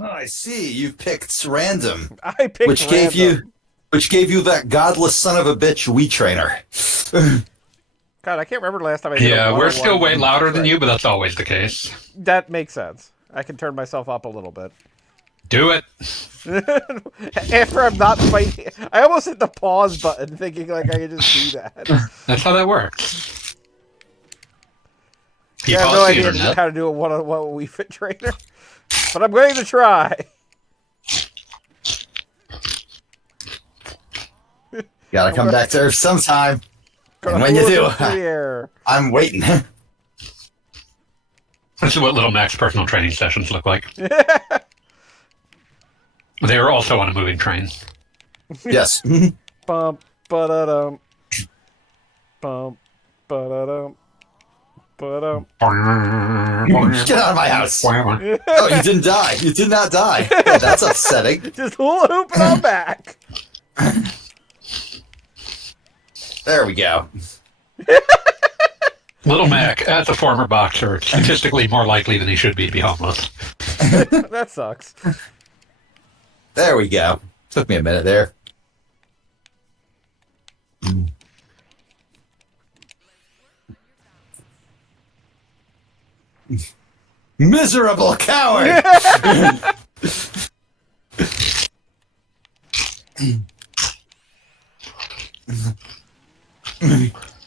Oh, I see. You picked random, I picked which gave random. you which gave you that godless son of a bitch Wii trainer. God, I can't remember the last time I did a Yeah, we're still way one-on-one louder than trade. you, but that's always the case. That makes sense. I can turn myself up a little bit. Do it. After I'm not fighting, I almost hit the pause button, thinking like I could just do that. That's how that works. I Keep have off no the idea internet. how to do a one-on-one Wii Fit trainer, but I'm going to try. Gotta come back to Earth sometime. And Gonna when you pull do, it through the air. I'm waiting. This is what Little Mac's personal training sessions look like. They are also on a moving train. Yes. Bump, ba-da-dum. Bump, ba-da-dum. Ba-dum. Get out of my house. Oh, you didn't die. You did not die. Oh, that's upsetting. Just hula hoop and I'm back. There we go. Little Mac, as a former boxer, statistically more likely than he should be to be homeless. That sucks. There we go. Took me a minute there. Miserable coward!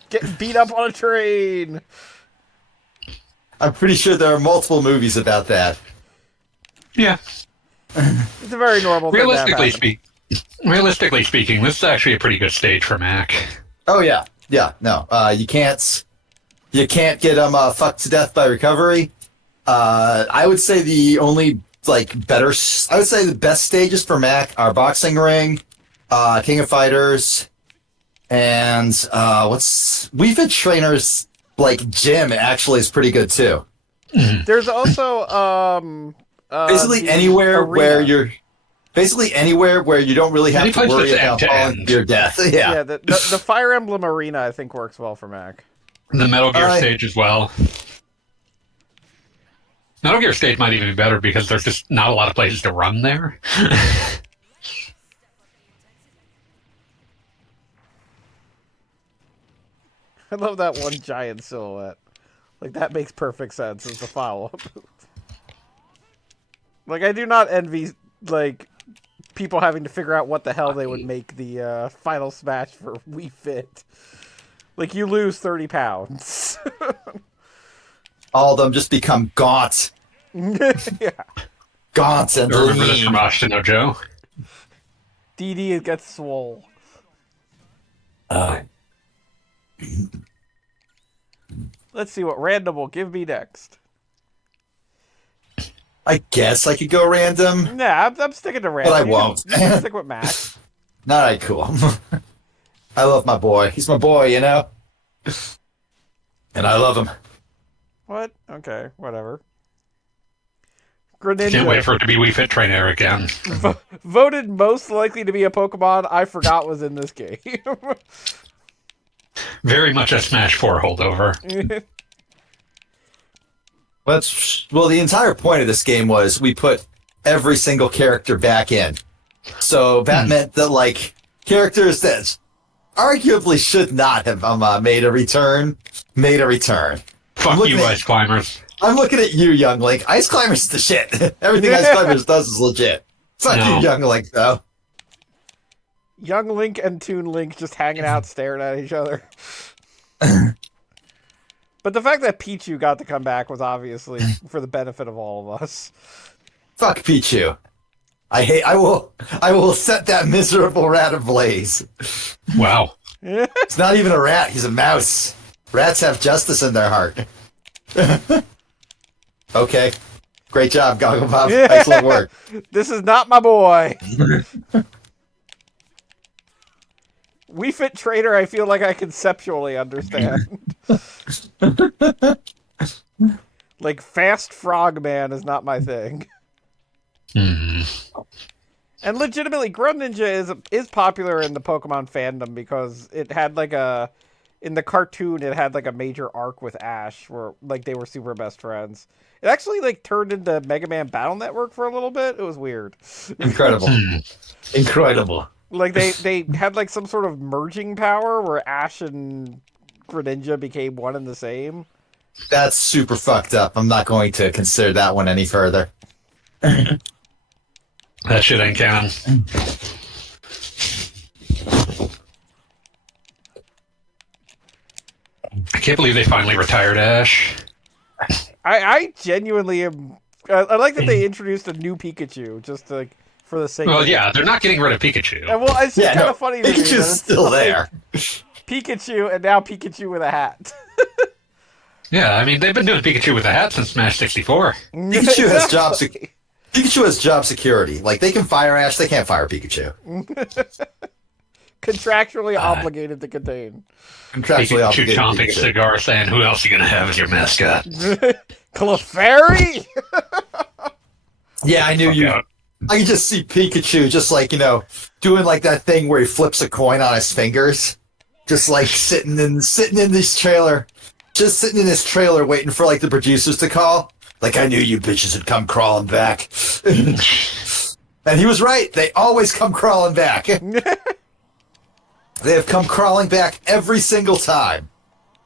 Getting beat up on a train. I'm pretty sure there are multiple movies about that. Yeah. It's a very normal thing to have happen. Realistically speaking, this is actually a pretty good stage for Mac. Oh yeah, yeah. No, you can't get them fucked to death by recovery. I would say the only I would say the best stages for Mac are Boxing Ring, King of Fighters, and what's Wii Fit Trainers gym actually is pretty good too. There's also Basically the anywhere arena. anywhere where you don't really have Any to place worry that's about end-to-end. falling to your death. Yeah. Yeah, the Fire Emblem arena I think works well for Mac. The Metal Gear Alright. stage as well. Metal Gear stage might even be better because there's just not a lot of places to run there. I love that one giant silhouette. Like that makes perfect sense as the follow-up. Like I do not envy people having to figure out what the hell they would make the final smash for Wii Fit. Like you lose 30 pounds. All of them just become gaunt. Yeah. Gaunt and Remember this from lean. Ashton Joe? DD gets swole. Let's see what random will give me next. I guess I could go random. Nah, I'm sticking to random. I You can- won't. You can stick with Mac. Alright, cool. I love my boy. He's my boy, you know? And I love him. What? Okay, whatever. Can't wait Greninja for it to be Wii Fit Trainer again. voted most likely to be a Pokemon I forgot was in this game. Very much a Smash 4 holdover. Well, the entire point of this game was we put every single character back in. So that meant that, characters that arguably should not have made a return, made a return. Fuck you, Ice Climbers. I'm looking at you, Young Link. Ice Climbers is the shit. Everything Ice Climbers does is legit. Fuck No. you, Young Link, though. Young Link and Toon Link just hanging out, staring at each other. But the fact that Pichu got to come back was obviously for the benefit of all of us. Fuck Pichu. I will set that miserable rat ablaze. Wow. It's not even a rat, he's a mouse. Rats have justice in their heart. Okay. Great job, Goggle Bob. Excellent work. This is not my boy. Wii Fit Trainer, I feel like I conceptually understand. Like Fast Frogman is not my thing. And legitimately, Greninja is popular in the Pokemon fandom because it had in the cartoon it had like a major arc with Ash where like they were super best friends. It actually like turned into Mega Man Battle Network for a little bit. It was weird. Incredible. Incredible. Like they had like some sort of merging power where Ash and Greninja became one and the same. That's super fucked up. I'm not going to consider that one any further. That shit ain't canon. I can't believe they finally retired Ash. I genuinely am. I like that they introduced a new Pikachu just to, like for the sake. Well, of yeah, they're not getting rid of Pikachu. And, well, it's just kind of funny. To me that Pikachu's it's still like there. Pikachu and now Pikachu with a hat. Yeah, I mean, they've been doing Pikachu with a hat since Smash 64. Pikachu has Pikachu has job security. Like, they can fire Ash, they can't fire Pikachu. Contractually obligated to contain. Contractually Pikachu obligated chomping Pikachu. cigar saying, who else are you going to have as your mascot? Clefairy? Yeah, I knew Fuck you. out. I can just see Pikachu just like, doing like that thing where he flips a coin on his fingers. Just like sitting in this trailer. Just sitting in this trailer waiting for like the producers to call. Like, I knew you bitches would come crawling back. And he was right. They always come crawling back. They have come crawling back every single time.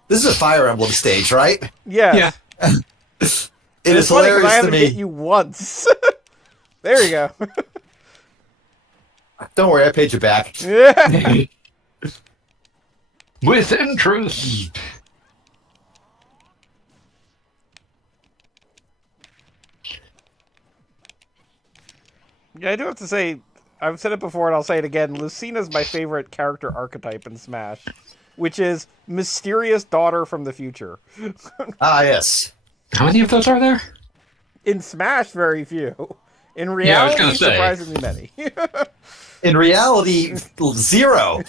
This is a Fire Emblem stage, right? Yeah. Yeah. It It's is funny 'cause hilarious I to haven't hit me. you once. There you go. Don't worry, I paid you back. With interest. Yeah, I do have to say, I've said it before and I'll say it again, Lucina's my favorite character archetype in Smash, which is mysterious daughter from the future. Ah, yes. How many of those are there? In Smash, very few. In Yeah, I was reality, gonna say. surprisingly many. In reality, 0.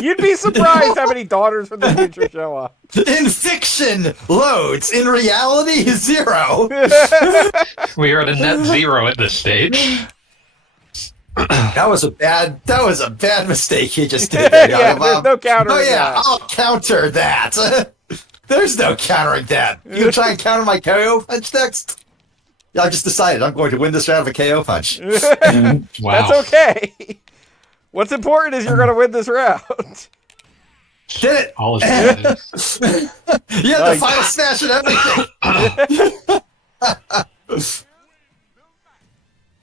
You'd be surprised how many daughters from the future show up. In fiction, loads. In reality, 0. We are at a net 0 at this stage. That was a bad mistake you just did there, Yeah, Goggle there's Bob. no countering Oh yeah, that. I'll counter that. There's no countering that. You gonna try and counter my KO punch next? Yeah, I just decided I'm going to win this round of a KO punch. Wow. That's okay. What's important is you're going to win this round. Did it? All is good. You had the final smash and everything.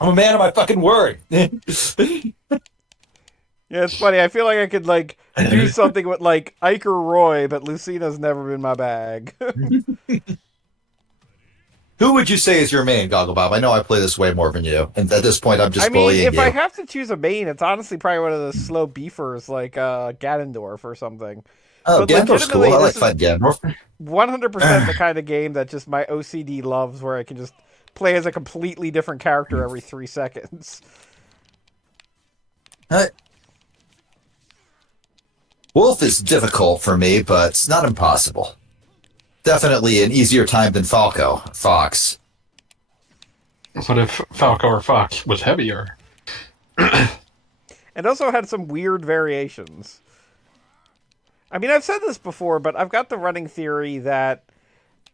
I'm a man of my fucking word. Yeah, it's funny. I feel like I could like do something with like Ike or Roy, but Lucina's never been my bag. Who would you say is your main, Goggle Bob? I know I play this way more than you, and at this point, I'm just I mean, bullying if you. I have to choose a main, it's honestly probably one of the slow beefers like Ganondorf or something. Oh, but Ganondorf's cool. I legitimately, like this is fighting Ganondorf. 100% the kind of game that just my OCD loves, where I can just play as a completely different character every 3 seconds. Wolf is difficult for me, but it's not impossible. Definitely an easier time than Fox. What if Falco or Fox was heavier? And also had some weird variations. I mean, I've said this before, but I've got the running theory that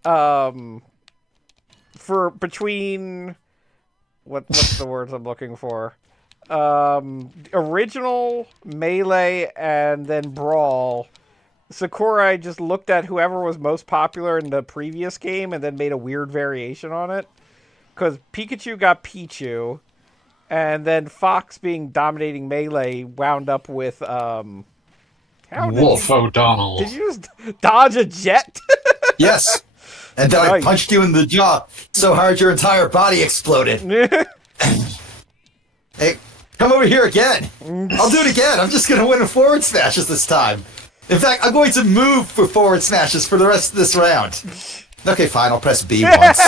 for between what's the words I'm looking for? Original, Melee, and then Brawl, Sakurai just looked at whoever was most popular in the previous game and then made a weird variation on it. Because Pikachu got Pichu, and then Fox being dominating Melee wound up with Wolf O'Donnell. Did you just dodge a jet? Yes. And then I Nice. punched you in the jaw so hard your entire body exploded. Hey, come over here again. I'll do it again. I'm just going to win in forward smashes this time. In fact, I'm going to move for forward smashes for the rest of this round. Okay, fine. I'll press B once.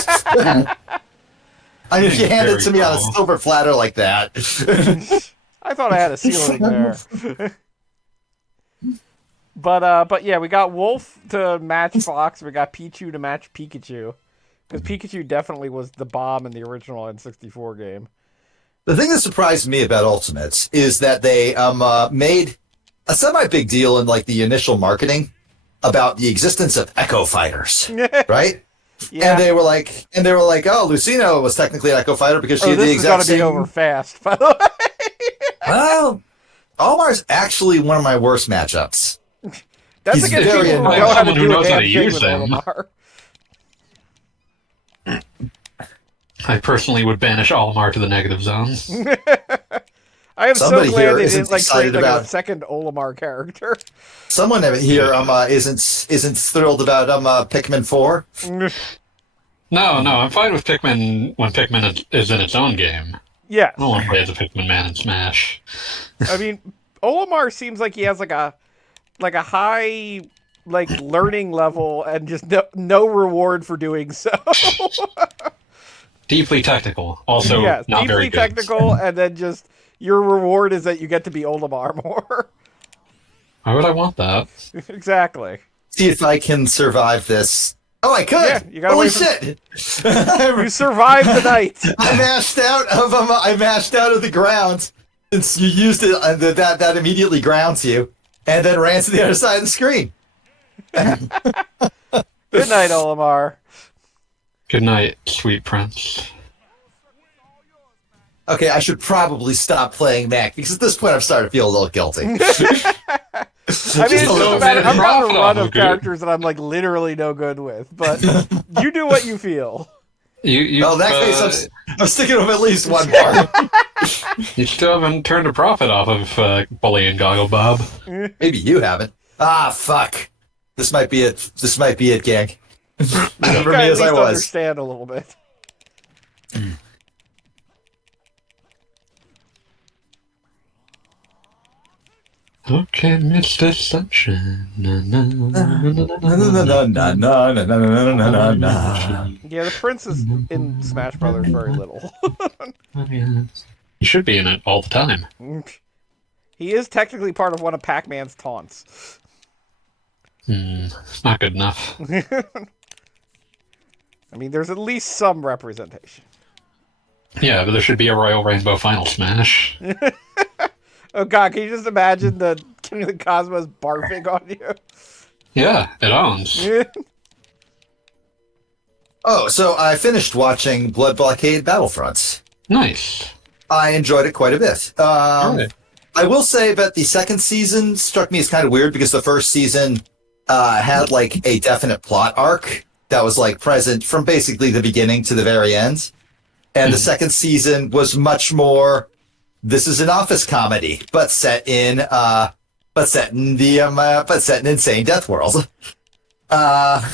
I mean, if you hand it to me on a silver platter like that. I thought I had a ceiling there. But yeah, we got Wolf to match Fox. We got Pichu to match Pikachu. Because Pikachu definitely was the bomb in the original N64 game. The thing that surprised me about Ultimates is that they made a semi big deal in like the initial marketing about the existence of Echo Fighters, right? Yeah. And they were like, oh, Lucino was technically an Echo Fighter because she had the this is exact gonna same. be over fast, by the way. Well, Omar's actually one of my worst matchups. That's He's against very people who annoying. know how to Someone who do a knows how damn to thing use with them. Olimar. I personally would banish Olimar to the negative zone. I am Somebody so glad here they isn't didn't like excited create like a about- second Olimar character. Someone here isn't thrilled about Pikmin 4. No, I'm fine with Pikmin when Pikmin is in its own game. Yes. I don't want to play as a Pikmin man in Smash. I mean, Olimar seems like he has like a high like learning level and just no reward for doing so. Deeply technical, also Yes, not very deeply good. technical, and then just your reward is that you get to be Olimar more. Why would I want that? Exactly. See if I can survive this. Oh, I could. Yeah, you gotta Holy wait for- shit! You survived the night. I mashed out of the ground since you used it. That immediately grounds you, and then ran to the other side of the screen. Good night, Olimar. Good night, sweet prince. Okay, I should probably stop playing Mac because at this point I'm starting to feel a little guilty. I mean, it's a just little a matter, bit. I'm not a run Oh, of good. characters that I'm like literally no good with, but you do what you feel. You, Well, in that case, I'm sticking with at least one more. you still haven't turned a profit off of bullying Goggle Bob. Maybe you haven't. Ah, fuck. This might be it. This might be it, gang. You Remember me guys as at I least was. understand a little bit. Okay, Mr. Sunshine. Na, na, na, na, na, Na, na, na, na, na, na, na, na, na, na. Yeah, the prince is in Smash Brothers very little. na. You should be in it all the time. He is technically part of one of Pac-Man's taunts. It's not good enough. I mean, there's at least some representation. Yeah, but there should be a Royal Rainbow Final Smash. Oh god, can you just imagine the King of the Cosmos barfing on you? Yeah, it owns. Oh, so I finished watching Blood Blockade Battlefronts. Nice. I enjoyed it quite a bit. Alright. I will say that the second season struck me as kind of weird because the first season had like a definite plot arc that was like present from basically the beginning to the very end. And the second season was much more, this is an office comedy, but set in insane death world. That's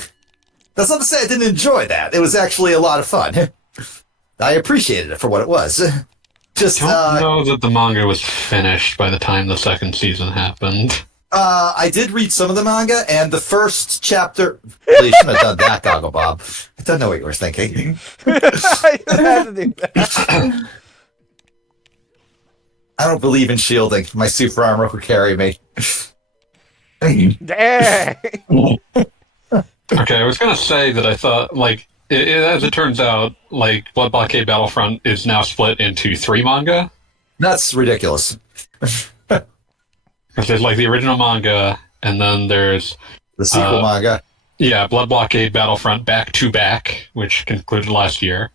not to say I didn't enjoy that. It was actually a lot of fun. I appreciated it for what it was. Just I don't know that the manga was finished by the time the second season happened. I did read some of the manga, and the first chapter. Well, you shouldn't have done that, Goggle Bob. I don't know what you were thinking. I just had to do that. I don't believe in shielding. My super armor will carry me. Dang! Okay, I was gonna say that I thought, like, as it turns out, like, Blood Blockade Battlefront is now split into 3 manga. That's ridiculous. Because there's, like, the original manga, and then there's, The sequel manga. yeah, Blood Blockade Battlefront Back to Back, which concluded last year.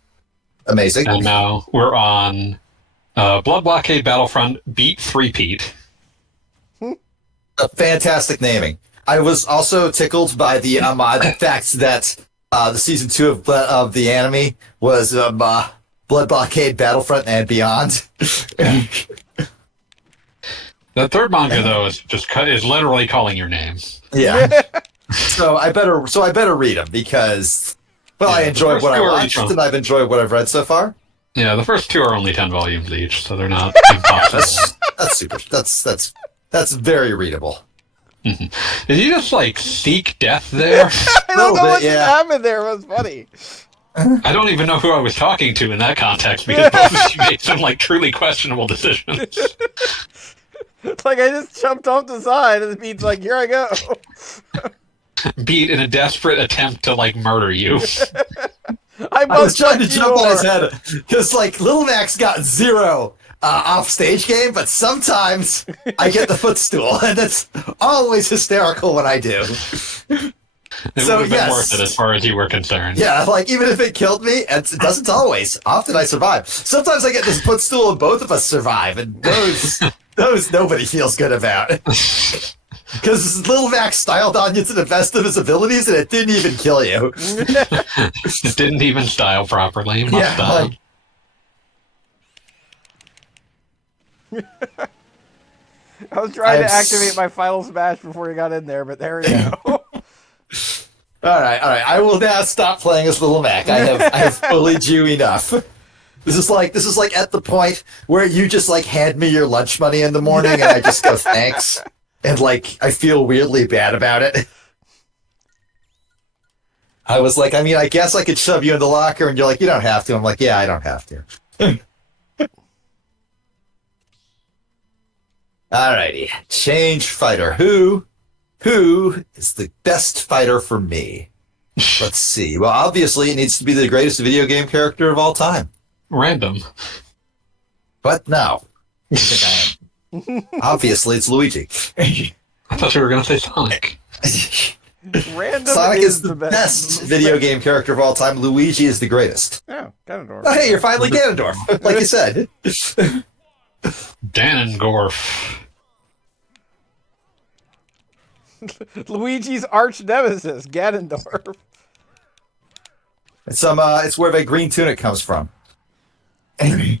Amazing. And now we're on Blood Blockade Battlefront Beat Threepeat. Fantastic naming. I was also tickled by the fact that the season 2 of the anime was Blood Blockade Battlefront and Beyond. The third manga, though, is is literally calling your name. Yeah. So I better read them because, well, Yeah, I the enjoyed first what I two are watched each one. and I've enjoyed what I've read so far. Yeah, the first 2 are only 10 volumes each, so they're not impossible. That's super. That's very readable. Did you just, like, seek death there? I don't know Little what bit, just yeah. happened there. It was funny. I don't even know who I was talking to in that context because both of you made some, like, truly questionable decisions. Like, I just jumped off the side, and the beat's like, here I go. Beat in a desperate attempt to, like, murder you. I I was must trying to touch you jump on his more. head because, like, Little Max got 0 off stage game, but sometimes I get the footstool, and it's always hysterical when I do. It So, would have been yes. worth it as far as you were concerned. Yeah, like even if it killed me, and it doesn't always. Often I survive. Sometimes I get this footstool and both of us survive, and those nobody feels good about. Because Little Mac styled on you to the best of his abilities, and it didn't even kill you. It didn't even style properly. Must Yeah, style. I was trying to I'm activate my final smash before you got in there, but there we go. All right. I will now stop playing as Little Mac. I have bullied you enough. This is like at the point where you just like hand me your lunch money in the morning, and I just go thanks, and like I feel weirdly bad about it. I was like, I mean, I guess I could shove you in the locker, and you're like, you don't have to. I'm like, yeah, I don't have to. Alrighty, change fighter. Who is the best fighter for me? Let's see. Well, obviously, it needs to be the greatest video game character of all time. Random. But no, I think I am. Obviously, it's Luigi. I thought you were going to say Sonic. Random Sonic is the best best video game character of all time. Luigi is the greatest. Oh, Ganondorf. Oh, hey, you're finally Ganondorf, like you said. Ganondorf. Luigi's arch nemesis, Ganondorf. It's where the green tunic comes from. I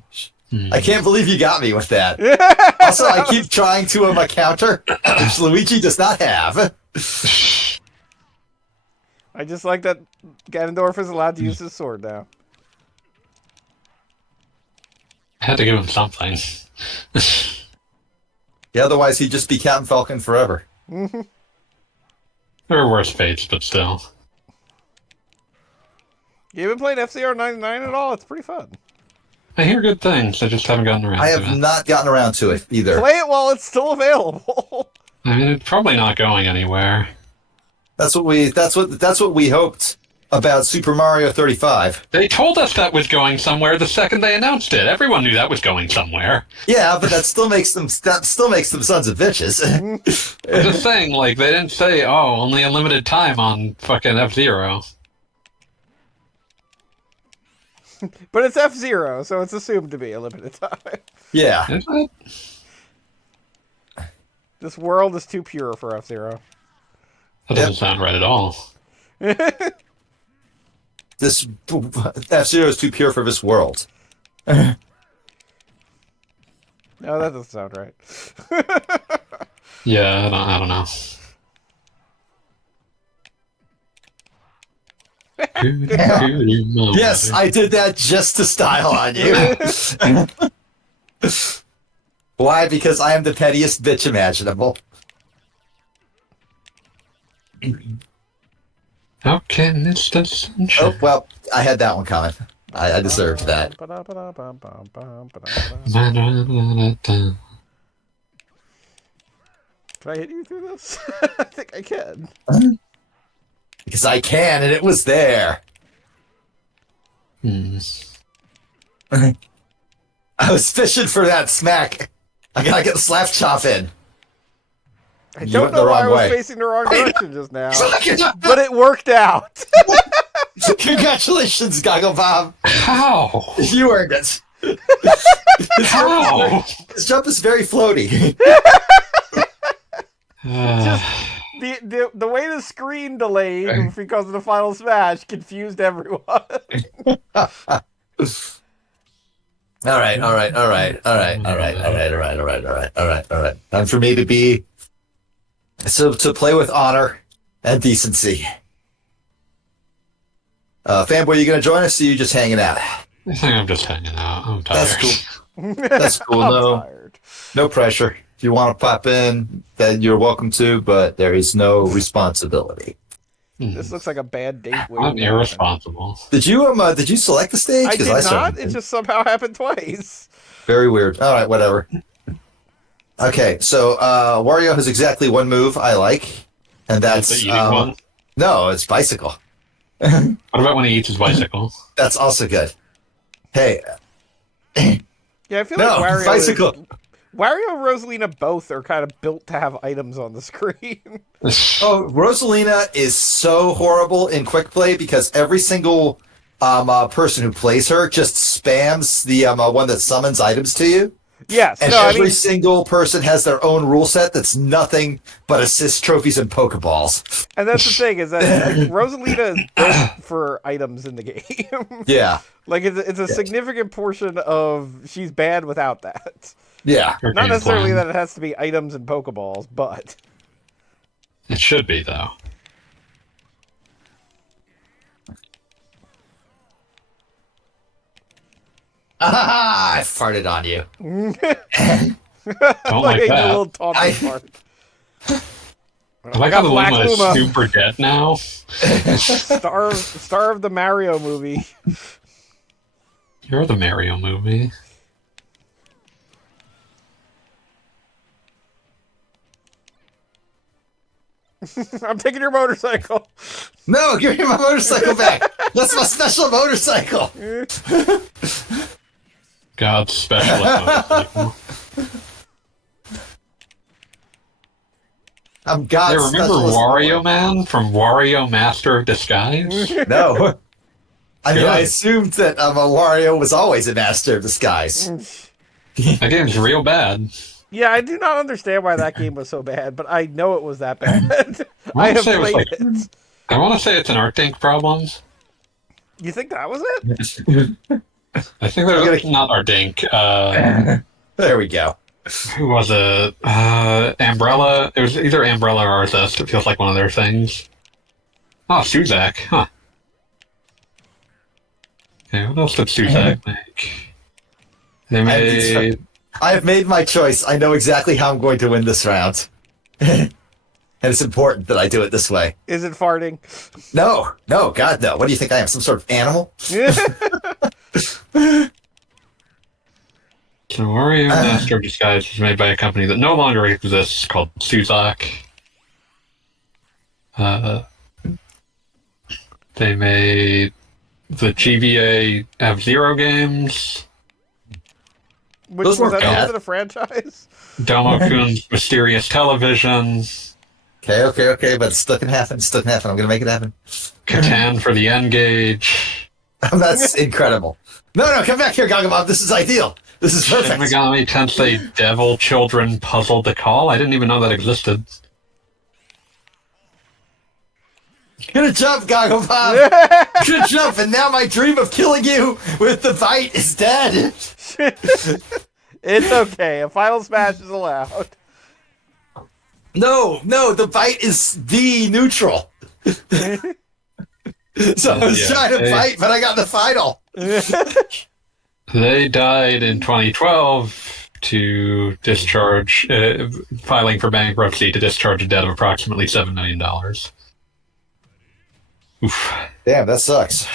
can't believe you got me with that. Also, I keep trying to a counter, which Luigi does not have. I just like that Ganondorf is allowed to use his sword now. I had to give him something. Yeah, otherwise he'd just be Captain Falcon forever. There are worse fates, but still. You haven't played F-Zero 99 at all? It's pretty fun. I hear good things. I just haven't gotten around I to have it. not gotten around to it either. Play it while it's still available. I mean, it's probably not going anywhere. That's what we hoped about Super Mario 35. They told us that was going somewhere the second they announced it. Everyone knew that was going somewhere. Yeah, but that still makes them sons of bitches. I'm just saying, like, they didn't say, oh, only a limited time on fucking F-Zero. But it's F-Zero, so it's assumed to be a limited time. Yeah. Is it? This world is too pure for F-Zero. That doesn't sound right at all. This F-Zero is too pure for this world. No, that doesn't sound right. Yeah, I don't know. Yes, I did that just to style on you. Why? Because I am the pettiest bitch imaginable. How can it's the sunshine? Oh, well, I had that one coming. I deserved that. Can I hit you through this? I think I can. Because I can, and it was there. I was fishing for that smack. I gotta get the slap chop in. I You don't went know the why I wrong was way. facing the wrong direction just now. But it worked out. Congratulations, Goggle Bob. How? You earned it. How? This jump is very floaty. The way the screen delayed because of the final smash confused everyone. All right. Time for me to be to play with honor and decency. Fanboy, you gonna join us? Or are you just hanging out? I think I'm just hanging out. I'm tired. That's cool. That's cool. I'm tired. No pressure. If you want to pop in, then you're welcome to, but there is no responsibility. This looks like a bad date. I'm irresponsible. Did you select the stage? I did 'Cause not. certainly It did. just somehow happened twice. Very weird. All right, whatever. Okay, so Wario has exactly one move I like, and that's The eating one? no, it's bicycle. What about when he eats his bicycle? That's also good. Hey, Yeah, I feel No, like bicycle. Wario and Rosalina both are kind of built to have items on the screen. Oh, Rosalina is so horrible in quick play because every single person who plays her just spams the one that summons items to you. Yes, And no, I every mean, single person has their own rule set that's nothing but assist trophies and Pokeballs. and that's the thing is that like, Rosalina is built for items in the game. Yeah, Like it's a significant portion of she's bad without that. yeah. Her Not game necessarily plan. that it has to be items and Pokeballs, but It should be though. Ah, I farted on you. Don't like like a that. little taunting I- part. I like how the Black Luma is Luma. super dead now. Star of the Mario movie. You're the Mario movie. I'm taking your motorcycle. No, give me my motorcycle back. That's my special motorcycle. God's specialist motorcycle. I'm Hey, God's remember specialist Wario boy. Man from Wario Master of Disguise? No. I mean, I Good. assumed that a Wario was always a master of disguise. That game's real bad. Yeah, I do not understand why that game was so bad, but I know it was that bad. I wanna have say it was played like- it. I want to say it's an art dink problem. You think that was it? I think they're not art dink. There we go. Who was it? Umbrella. It was either Umbrella or Arthest. It feels like one of their things. Oh, Suzak. Huh. Okay, what else did Suzak make? They made... I have made my choice. I know exactly how I'm going to win this round. And it's important that I do it this way. Is it farting? No, God, no. What do you think I am? Some sort of animal? So Wario Master of Disguise was made by a company that no longer exists called Suzak. They made the GBA F-Zero games, Which Those was weren't that bad. was it a franchise? Domo-kun's Mysterious Television, Okay, but it's still can happen. It's still can happen. I'm going to make it happen. Catan for the N-Gage, That's incredible. No, come back here, Goggle Bob. This is ideal. This is Shin perfect. Megami Tensei Devil Children Puzzle to Call. I didn't even know that existed. Good jump, Goggle Bob. Good jump. And now my dream of killing you with the bite is dead. It's okay. A final smash is allowed. No, the bite is the neutral. So I was Yeah, trying to hey. bite, but I got the final. They died in 2012 to discharge, filing for bankruptcy to discharge a debt of approximately $7 million. Oof. Damn, that sucks.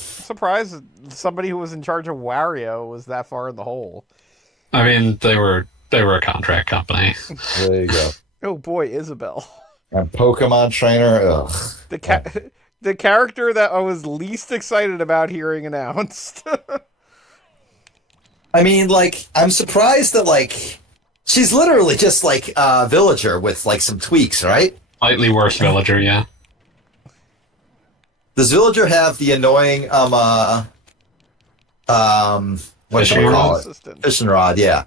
Surprised somebody who was in charge of Wario was that far in the hole. I mean, they were a contract company. There you go. Oh boy, Isabel. And Pokemon trainer. Ugh. The character that I was least excited about hearing announced. I mean, like, I'm surprised that, like, she's literally just like a villager with like some tweaks, right? Slightly worse villager, yeah. Does villager have the annoying what should Fishing we rod? call it? Assistant. Fishing rod, yeah.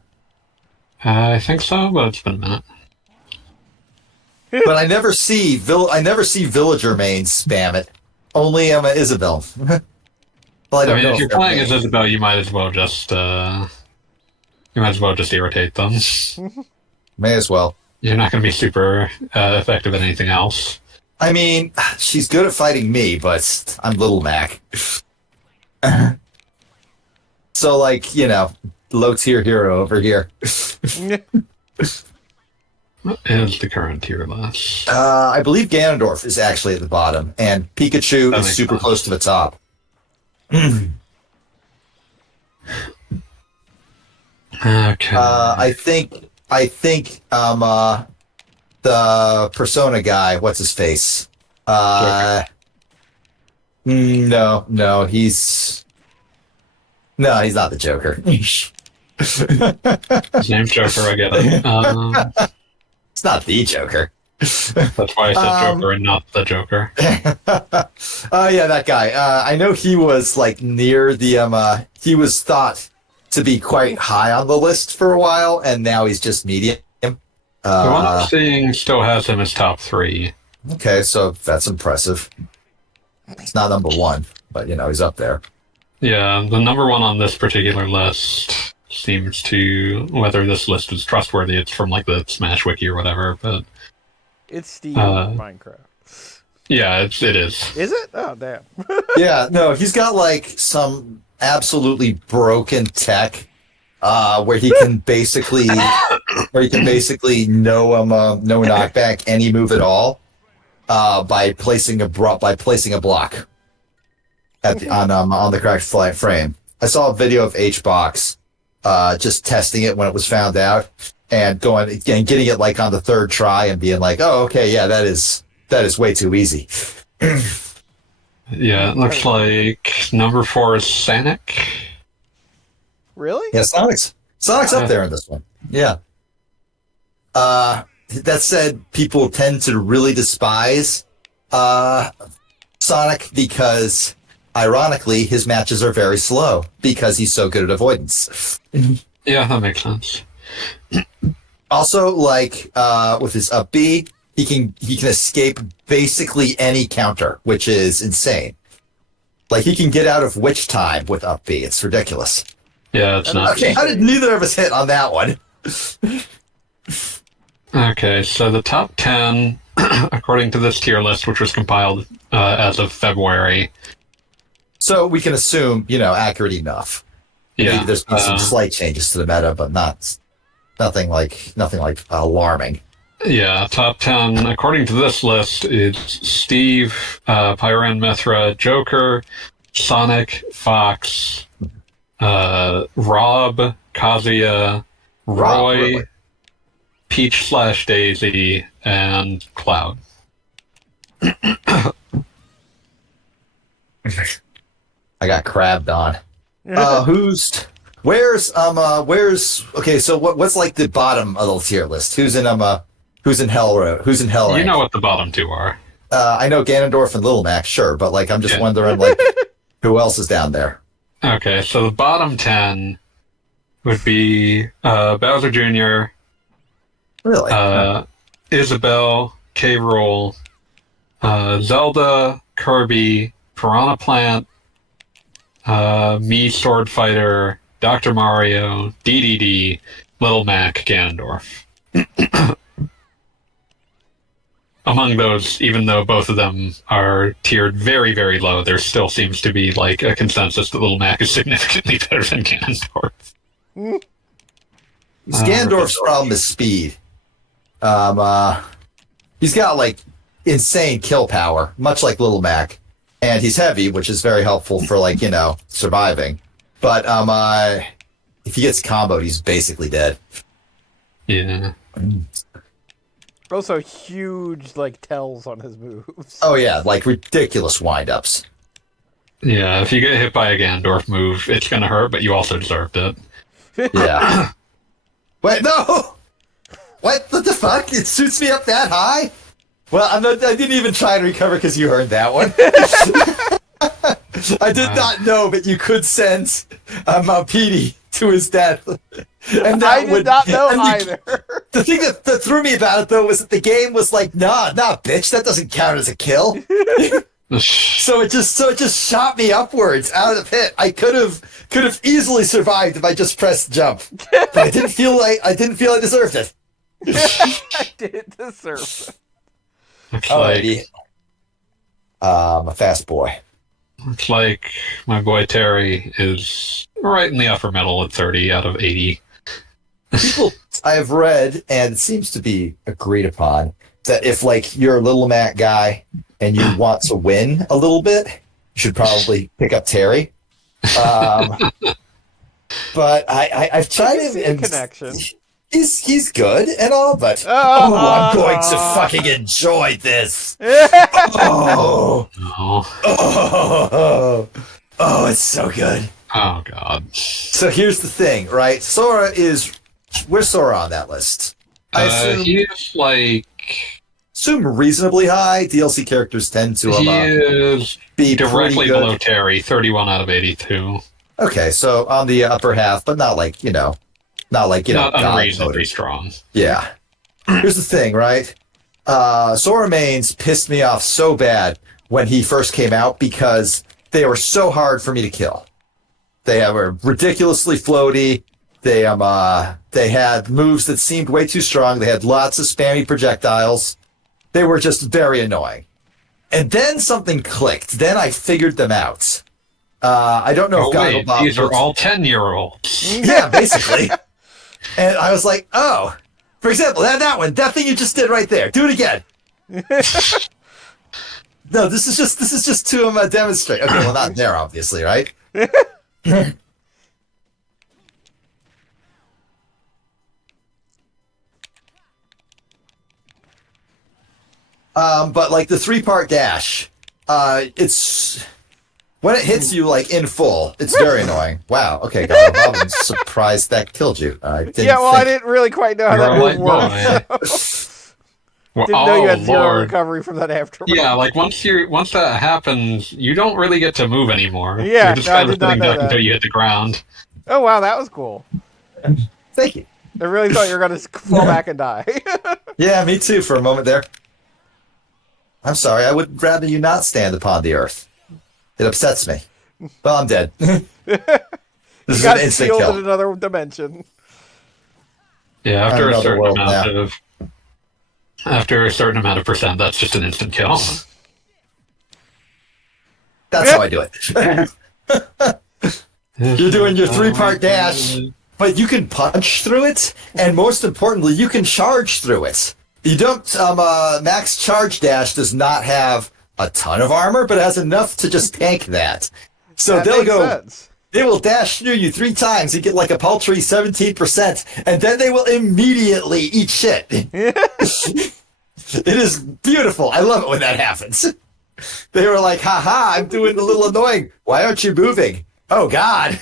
I think so, but it's been a minute. But I never see villager mains spam it. Only Isabel. Well, I I don't mean, know if you're they're playing as mains. Isabel, you might as well just irritate them. May as well. You're not going to be super effective at anything else. I mean, she's good at fighting me, but I'm Little Mac. So, like, you know, low tier hero over here. What is the current tier list? I believe Ganondorf is actually at the bottom, and Pikachu That is makes super sense. close to the top. Okay. I think the Persona guy, what's his face? No, he's not the Joker. His name's Joker, I get it. It's not the Joker. That's why I said Joker and not the Joker. Yeah, that guy. I know he was like near the he was thought to be quite high on the list for a while, and now he's just medium. The one I'm seeing still has him as top 3. Okay, so that's impressive. It's not number 1, but he's up there. Yeah, the number 1 on this particular list seems to, whether this list is trustworthy, it's from like the Smash Wiki or whatever, but It's Steve in Minecraft. Yeah, it is. Is it? Oh, damn. Yeah, no, he's got like some absolutely broken tech where he can basically no knockback any move at all by placing a block at on the correct frame. I saw a video of HBox just testing it when it was found out and getting it like on the 3rd try and being like, oh, okay, yeah, that is way too easy. Yeah, it looks like number 4 is Sonic. Really? Yeah, Sonic's up there in this one. Yeah. That said, people tend to really despise Sonic because, ironically, his matches are very slow because he's so good at avoidance. Yeah, that makes sense. Also, like with his up B, he can escape basically any counter, which is insane. Like he can get out of witch time with up B. It's ridiculous. Yeah, it's not. Okay, how did neither of us hit on that one? Okay, so the top 10, according to this tier list, which was compiled as of February. So we can assume, accurate enough. Yeah, maybe there's been some slight changes to the meta, but nothing like alarming. Yeah, top 10, according to this list, it's Steve, Pyran Mithra, Joker, Sonic, Fox, Rob, Kazuya, Roy, really? Peach/Daisy, and Cloud. I got crabbed on. Okay, so what's like the bottom of the tier list? Who's in Hell rank? You know what the bottom 2 are. I know Ganondorf and Little Mac, sure, but like I'm just wondering like who else is down there? Okay, so the bottom 10 would be Bowser Jr., Really? Isabelle, K. Rool, Zelda, Kirby, Piranha Plant, Mii Sword Fighter, Dr. Mario, DDD, Little Mac, Ganondorf. Among those, even though both of them are tiered very, very low, there still seems to be like a consensus that Little Mac is significantly better than Ganondorf. Ganondorf's problem is speed. He's got like insane kill power, much like Little Mac, and he's heavy, which is very helpful for like surviving. But if he gets comboed, he's basically dead. Yeah. Also, huge like tells on his moves. Oh yeah, like ridiculous windups. Yeah, if you get hit by a Ganondorf move, it's gonna hurt, but you also deserved it. Yeah. Wait, no! What the fuck? It suits me up that high? Well, I didn't even try and recover because you heard that one. I did not know, but you could send Petey to his death. And I did not know either. The thing that threw me about it, though, was that the game was like, nah, bitch, that doesn't count as a kill. So it just shot me upwards out of the pit. I could have easily survived if I just pressed jump, but I didn't feel I deserved it. I didn't deserve it. Alrighty, a fast boy. It's like my boy Terry is right in the upper middle at 30 out of 80. People I have read, and it seems to be agreed upon, that if like you're a Little Mac guy and you want to win a little bit, you should probably pick up Terry. But I've tried him and connection. He's good and all, but I'm going to fucking enjoy this. Oh. Oh, it's so good. Oh God. So here's the thing, right? Sora is... Where's Sora on that list? I He's like... assume reasonably high. DLC characters tend to He is be directly pretty good. below Terry, 31 out of 82. Okay, so on the upper half, but not like, not Not God unreasonably mode. strong. Yeah. Here's the thing, right? Sora mains pissed me off so bad when he first came out because they were so hard for me to kill. They were ridiculously floaty. They had moves that seemed way too strong. They had lots of spammy projectiles. They were just very annoying. And then something clicked. Then I figured them out. I don't know if Goggle Bob... These are all 10-year-olds. Yeah, basically. And I was like, oh, for example, that one, that thing you just did right there. Do it again. No, this is just to demonstrate. Okay, well, not there, obviously, right? But like the 3-part dash, it's when it hits you like in full, it's very annoying. Wow. Okay, Bob, I'm surprised that killed you. I didn't really quite know how that You're move works. Well, Didn't know you had zero Lord. recovery from that afterwards. Yeah, like once that happens, you don't really get to move anymore. Yeah, You're just no, I kind of did not sitting know duck that. until you hit the ground. Oh wow, that was cool. Thank you. I really thought you were gonna fall back and die. Yeah, me too. For a moment there. I'm sorry. I would rather you not stand upon the earth. It upsets me. Well, I'm dead. This is got an instant sealed kill. in another dimension. Yeah, after a Another certain world amount now. of after a certain amount of percent, that's just an instant kill. That's how I do it. You're doing your 3-part dash, but you can punch through it, and most importantly, you can charge through it. You don't. Max Charge Dash does not have a ton of armor, but it has enough to just tank that. So That they'll makes go. sense. They will dash through you 3 times and get like a paltry 17%, and then they will immediately eat shit. It is beautiful. I love it when that happens. They were like, haha, I'm doing a little annoying. Why aren't you moving? Oh, God.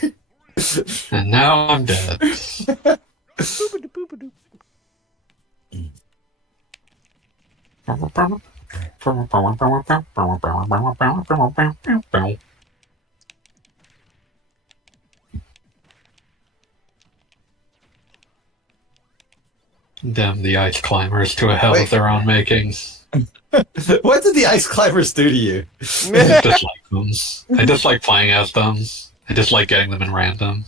And now I'm dead. Boop-a-doo-boop-a-doo. Damn the ice climbers to a hell Wait. of their own making. What did the ice climbers do to you? I dislike them. I dislike playing as them. I dislike getting them in random.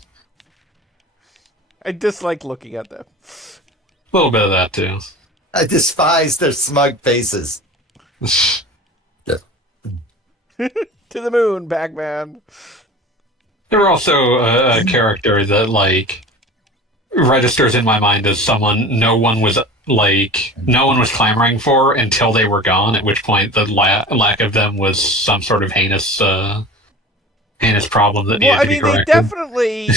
I dislike looking at them. A little bit of that too. I despise their smug faces. To the moon, Pac-Man. They're also a character that like registers in my mind as someone no one was clamoring for until they were gone. At which point the lack of them was some sort of heinous problem that needed Well, I to be mean, they corrected. definitely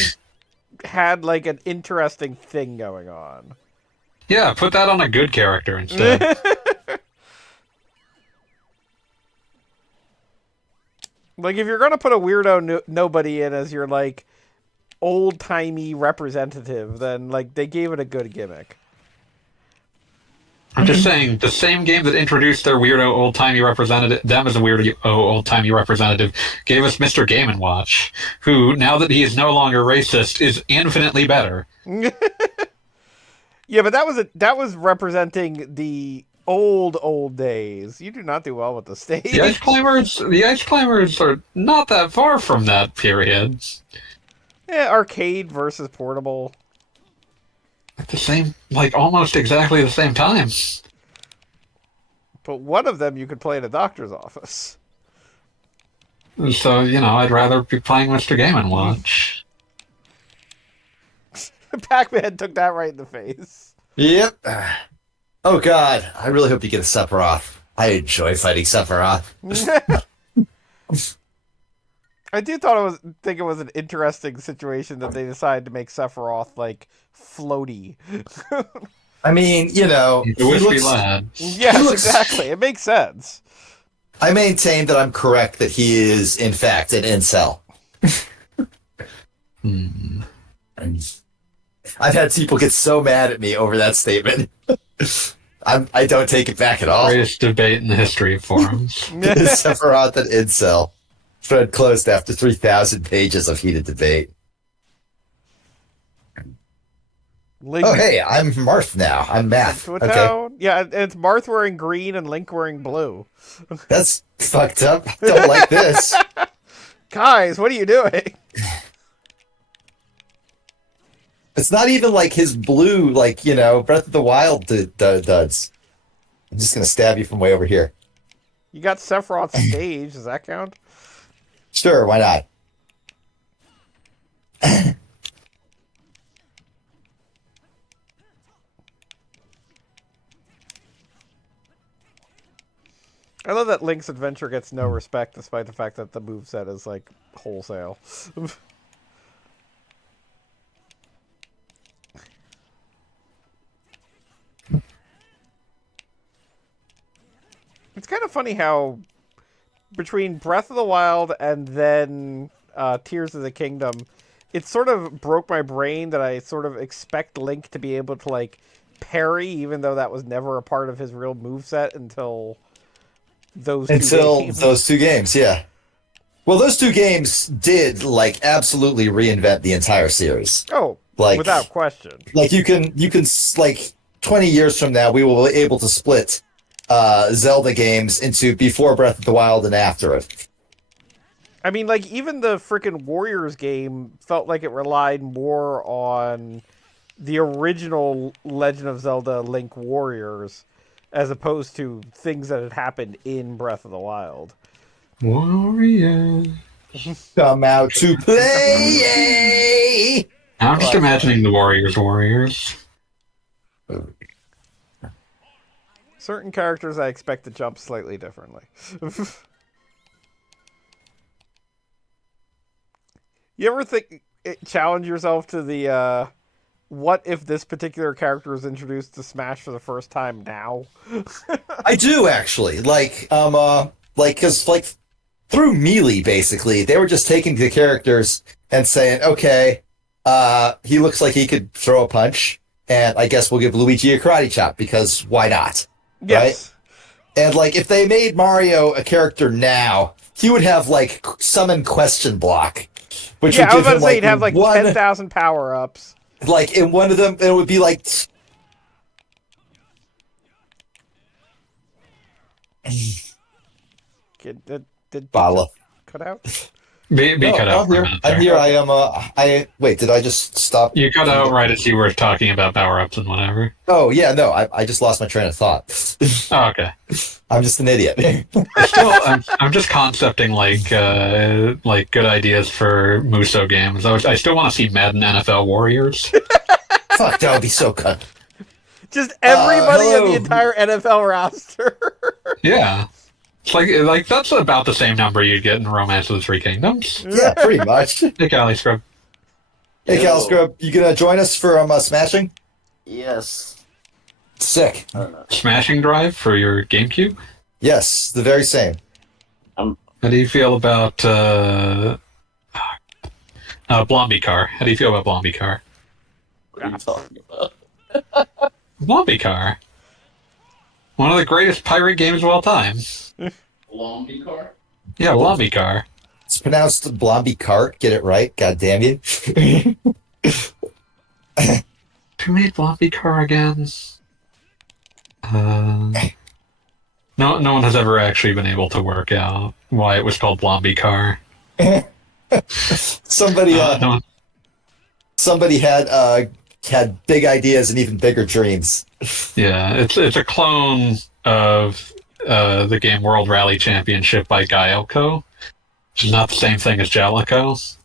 had like an interesting thing going on. Yeah, put that on a good character instead. Like, if you're gonna put a weirdo nobody in as your like old-timey representative, then like they gave it a good gimmick. I'm just saying, the same game that introduced their weirdo old-timey representative, them as a weirdo old-timey representative, gave us Mr. Game & Watch, who, now that he is no longer racist, is infinitely better. Yeah, but that was representing the old days. You do not do well with the stage. The Ice Climbers are not that far from that period. Yeah, arcade versus portable. At the same, like, almost exactly the same time. But one of them you could play in a doctor's office. So, I'd rather be playing Mr. Game & Watch. Pac-Man took that right in the face. Yep. Oh, God. I really hope you get a Sephiroth. I enjoy fighting Sephiroth. I do think it was an interesting situation that they decided to make Sephiroth like floaty. I mean, The wispy lad. Yes, exactly. It makes sense. I maintain that I'm correct that he is, in fact, an incel. I've had people get so mad at me over that statement. I don't take it back at all. Greatest debate in the history of forums. Sephiroth and Incel. Thread closed after 3,000 pages of heated debate. Link, Oh, hey, I'm Marth now. I'm Math. to a Okay. town. Yeah, and it's Marth wearing green and Link wearing blue. That's fucked up. Don't like this. Guys, what are you doing? It's not even like his blue, like, Breath of the Wild does. I'm just going to stab you from way over here. You got Sephiroth's stage. Does that count? Sure, why not? I love that Link's adventure gets no respect despite the fact that the moveset is, like, wholesale. It's kind of funny how between Breath of the Wild and then Tears of the Kingdom, it sort of broke my brain that I sort of expect Link to be able to, like, parry, even though that was never a part of his real moveset until those two games. Yeah. Well, those two games did, like, absolutely reinvent the entire series. Oh, like, without question. Like, you can, like, 20 years from now, we will be able to split Zelda games into before Breath of the Wild and after it. I mean, like, even the frickin' Warriors game felt like it relied more on the original Legend of Zelda Link Warriors as opposed to things that had happened in Breath of the Wild. Warrior. Come out to play! I'm just imagining the Warriors. Certain characters I expect to jump slightly differently. You ever challenge yourself to the, what if this particular character is introduced to Smash for the first time now? I do, actually. Because through Melee, basically, they were just taking the characters and saying, okay, he looks like he could throw a punch, and I guess we'll give Luigi a karate chop, because why not? Yes. Right? And, like, if they made Mario a character now, he would have, like, summon question block. Which yeah, would I was give about him, to say he'd have, like, 10,000 power-ups. Like, in one of them, it would be, like... Did Bala. cut out? Be cut out. I'm here. I am. Wait, did I just stop? You cut out right as you were talking about power-ups and whatever. Oh, yeah, no, I just lost my train of thought. Oh, okay. I'm just an idiot. I'm just concepting like good ideas for Muso games. I still want to see Madden NFL Warriors. Fuck, that would be so good. Just everybody in hello. the entire NFL roster. Yeah. It's like that's about the same number you'd get in Romance of the Three Kingdoms. Yeah, pretty much. Hey, Caliscrub. Hey, Caliscrub, you gonna join us for smashing? Yes. Sick. Smashing Drive for your GameCube? Yes, the very same. How do you feel about Blomby Car? How do you feel about Blomby Car? What are you talking about? Blomby Car. One of the greatest pirate games of all time. Blomby car? Yeah, Blomby Car. It's pronounced Blomby Cart. Get it right. God damn you. Who made Blomby Car again? No one has ever actually been able to work out why it was called Blomby Car. Somebody, somebody had big ideas and even bigger dreams. Yeah, it's a clone of the game World Rally Championship by Gaelco, which is not the same thing as Jalico.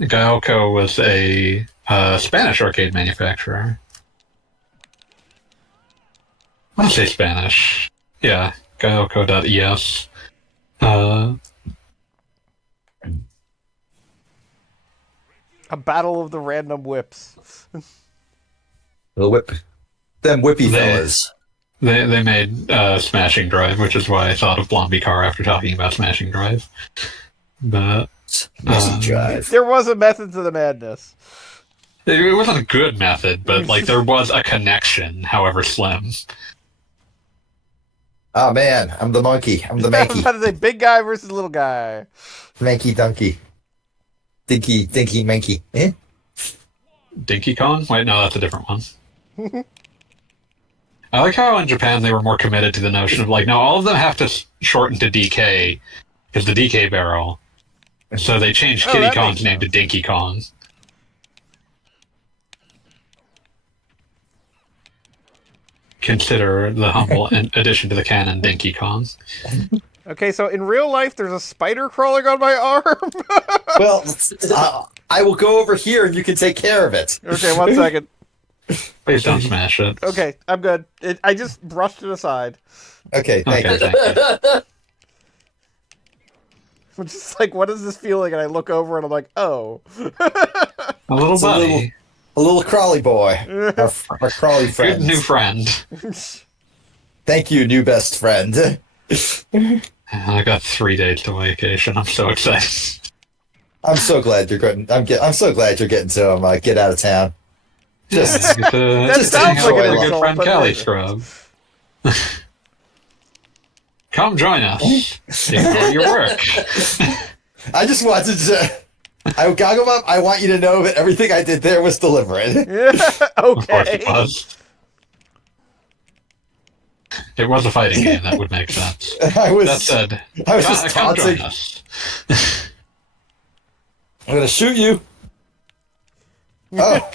Gaelco was a Spanish arcade manufacturer. I want to say Spanish. Yeah, Gaelco.es. A battle of the random whips. The whip. Them whippy fellas. They made Smashing Drive, which is why I thought of Blomby Car after talking about Smashing Drive. But Messy drive. There was a method to the madness. It wasn't a good method, but like there was a connection, however slim. Oh man, I'm the monkey. I'm the I was manky. about to say big guy versus little guy. Manky donkey. Dinky manky. Eh? Dinky Kong? Wait, no, that's a different one. I like how in Japan they were more committed to the notion of like, no, all of them have to shorten to DK because the DK barrel. So they changed Kitty that Kong's makes name to sense. Dinky Kong. Consider the humble addition to the canon, Dinky Kong. Okay, so in real life, there's a spider crawling on my arm. Well, I will go over here and you can take care of it. Okay, 1 second. Please don't smash it. Okay, I'm good. I just brushed it aside. Okay, thank Okay, you. thank you. I'm just like, what is this feeling? And I look over and I'm like, oh. A little It's a buddy. A little crawly boy. Our crawly Good friend. new friend. Thank you, new best friend. I got 3 days to vacation. I'm so excited. I'm so glad you're getting. I'm so glad you're getting to get out of town. Just That just sounds enjoy like an life. good insult, friend but Caliscrub. Come join us. Ignore your work. I just wanted to. Goggle Bob, I want you to know that everything I did there was deliberate. Of course it Okay. was. It was a fighting game. That would make sense. I was. That said, I was just come join taunting. us. I'm gonna shoot you. Oh,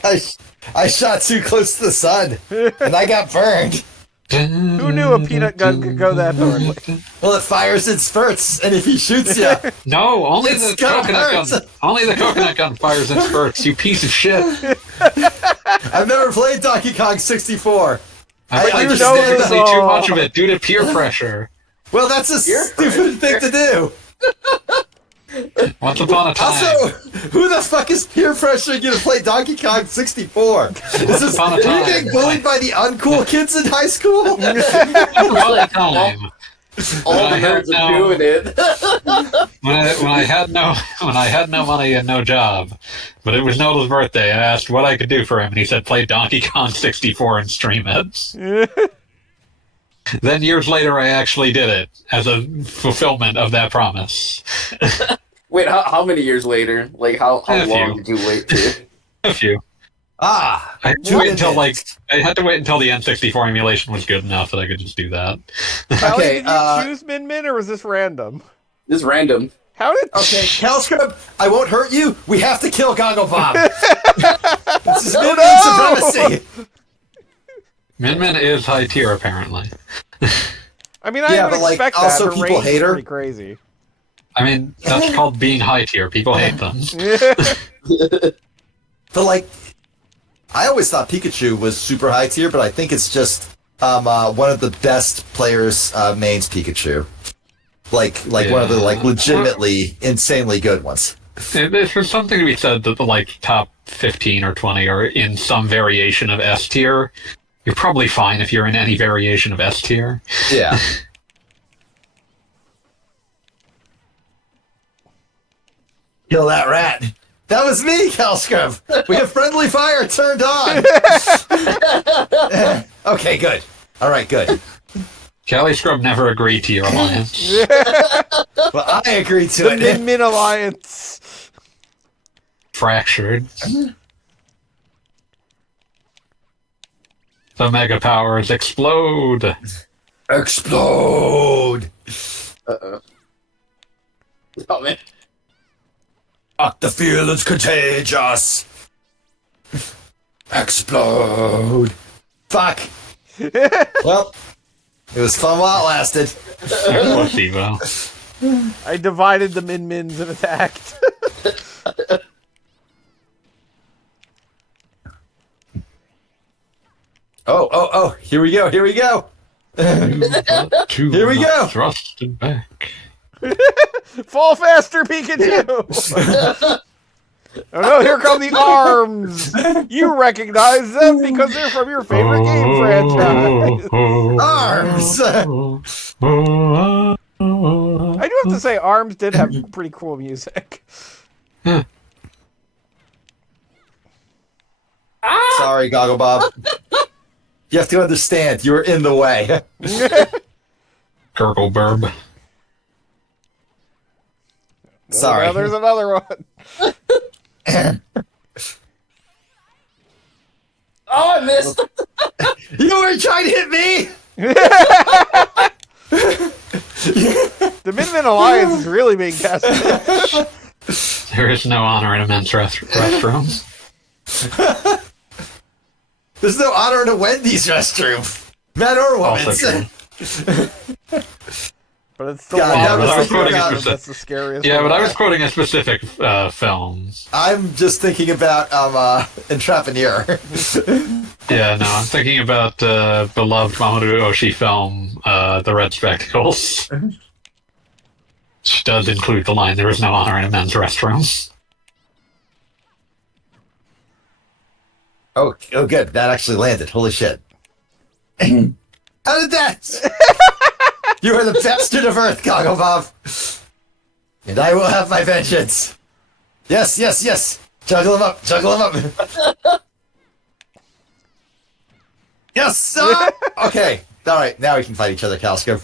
I shot too close to the sun, and I got burned. Who knew a peanut gun could go that hard? Well, it fires in spurts, and if he shoots you, No, only It's the gonna coconut hurt. gun. Only the coconut gun fires in spurts. You piece of shit. I've never played Donkey Kong 64. I you just know didn't this see too all. much of it due to peer pressure. Well, that's a stupid thing to do. Once upon a time. Also, who the fuck is peer pressuring you to play Donkey Kong 64? Is this, upon a are you time. getting bullied by the uncool kids in high school? Once upon a time. All I the had nerds are doing it. When I had no money and no job, but it was Noel's birthday, I asked what I could do for him, and he said play Donkey Kong 64 and stream it. Then years later, I actually did it as a fulfillment of that promise. Wait, how many years later? Like, how A long few. did you wait to? A few. Ah, I had to wait until the N64 emulation was good enough that I could just do that. Callie, Okay, did you choose Min Min, or was this random? This is random. How did... okay, Caliscrub, I won't hurt you. We have to kill Goggle Bob. This is Min-Min supremacy. Min Min is high tier, apparently. I mean, I Yeah, would but, like, expect that. also Her people range hate is her. pretty crazy. I mean, that's called being high tier. People hate them. But like, I always thought Pikachu was super high tier, but I think it's just one of the best players mains Pikachu. Like one of the like legitimately insanely good ones. There's something to be said that the like top 15 or 20 are in some variation of S tier. You're probably fine if you're in any variation of S tier. Yeah. Kill that rat. That was me, Caliscrub. We have friendly fire turned on. Okay, good. All right, good. Caliscrub never agreed to your alliance. Well, I agree to The it. Min Min Alliance. Fractured. The mega powers explode. Explode. Uh-oh. Oh, man. Fuck, the feeling's contagious. Explode. Fuck. Well, it was fun while it lasted. Placebo. I divided the Min Mins and attacked. Oh, here we go. Here we go. Here we go. Thrusted back. Fall faster, Pikachu! Oh no, here come the arms! You recognize them because they're from your favorite game franchise. Arms. I do do have to say, ARMS did have pretty cool music. Huh. Sorry, Goggle Bob. You have to understand, you were in the way. Gurgle Burb. Sorry. Now there's another one. Oh, I missed. You were trying to hit me! The Min-Min Alliance is really being tested. There is no honor in a men's restroom. There's no honor in a Wendy's restroom. Man or woman. Also true. But it's still God, Yeah, I but was I was thinking quoting a about- specific. that's the scariest. Yeah, one. but I was quoting a specific film. I'm just thinking about Entrepreneur. Yeah, no, I'm thinking about beloved Mamoru Oshii film, The Red Spectacles. Which does include the line, "There is no honor in a men's restroom." Oh, good. That actually landed. Holy shit. How did that? You are the bastard of Earth, Goggle Bob. And I will have my vengeance. Yes, yes, yes. Juggle him up. Juggle him up. Yes. Okay. All right. Now we can fight each other, Caliscrub.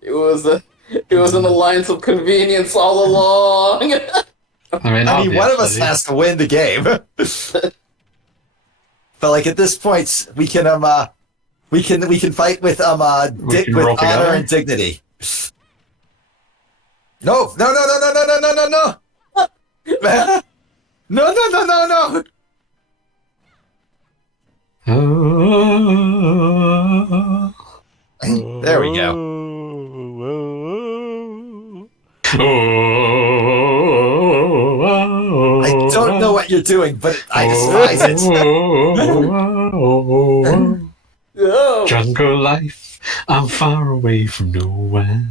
It was an alliance of convenience all along. I mean, one of us has to win the game. But like at this point, we can fight with can with roll honor together? and dignity. No, no, no, no, no, no, no, no, no, no. No, no, no, no, no. There we go. I don't know what you're doing, but I despise it. Oh. Jungle life, I'm far away from nowhere.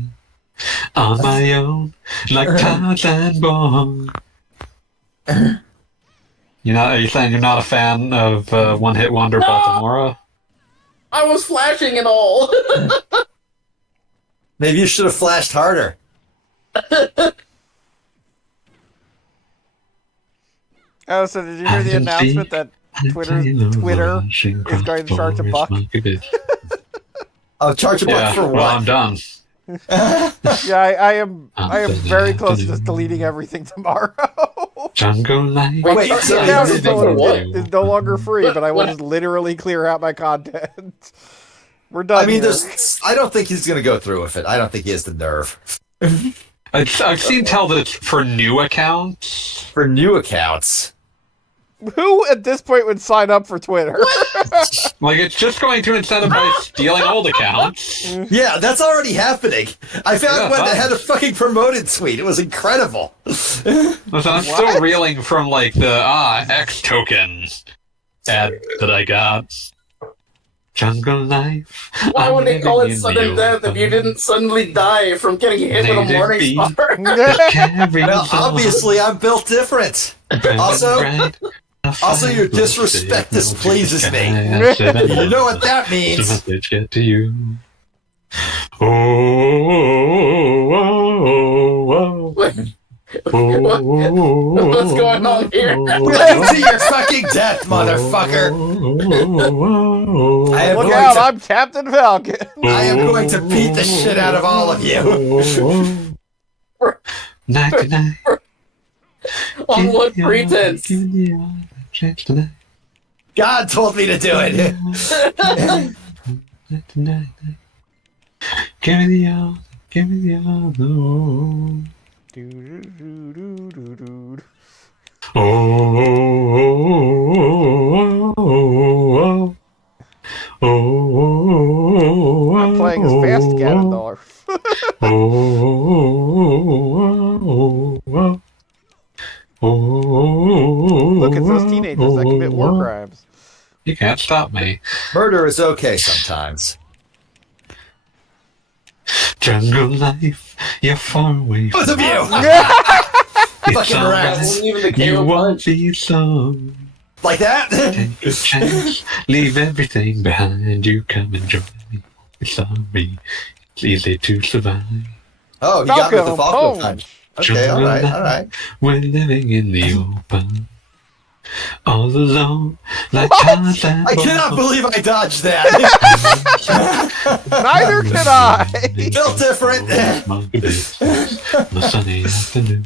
On my own, like Tarzan Bong. Are you saying you're not a fan of One Hit Wonder Baltimora? I was flashing and all. Maybe you should have flashed harder. Oh, so did you hear the announcement that Twitter is going to charge $1? I'll charge a buck Yeah, for well, I'm what? done. Yeah, I am very close to just deleting everything tomorrow. Jungle life. Wait, The so account you is did no, what? is no longer free, but I will just literally clear out my content. We're done. I mean, here. I don't think he's going to go through with it. I don't think he has the nerve. I've seen tell that it's for new accounts. For new accounts. Who at this point would sign up for Twitter? Like, it's just going to incentivize stealing old accounts. Yeah, that's already happening. I found Yeah, one that fun. had a fucking promoted tweet. It was incredible. Listen, I'm still reeling from, like, the X token ad that I got. Jungle life. Why would they call it I'm sudden living death if you didn't suddenly die from getting hit with a Laser morning beam. star? Well, obviously, I'm built different. Also, your disrespect displeases me. You know what that means. Message get to you. What's going on here? To your fucking death, motherfucker. I am Look going out! to- I'm Captain Falcon. I am going to beat the shit out of all of you. Night, night. On what pretense? God told me to do it. Give me the all, give me the all. Doo-doo-doo-doo-doo-doo. I'm playing as Fast Ganondorf. Look, it's those teenagers that commit war crimes. You can't stop me. Murder is okay sometimes. Jungle life, you're far away Both from of you. It's Fucking alright. rats. Wasn't even the You KO won't punch. be alone. Like that? Take a chance, leave everything behind you. Come and join me. Sorry, it's easy to survive. Oh, you got me with the Falcon Falco punch. Okay, all right. We're living in the open. All alone, like What? Tarzan. I cannot believe I dodged that. Neither can I. Built different. The sunny afternoon.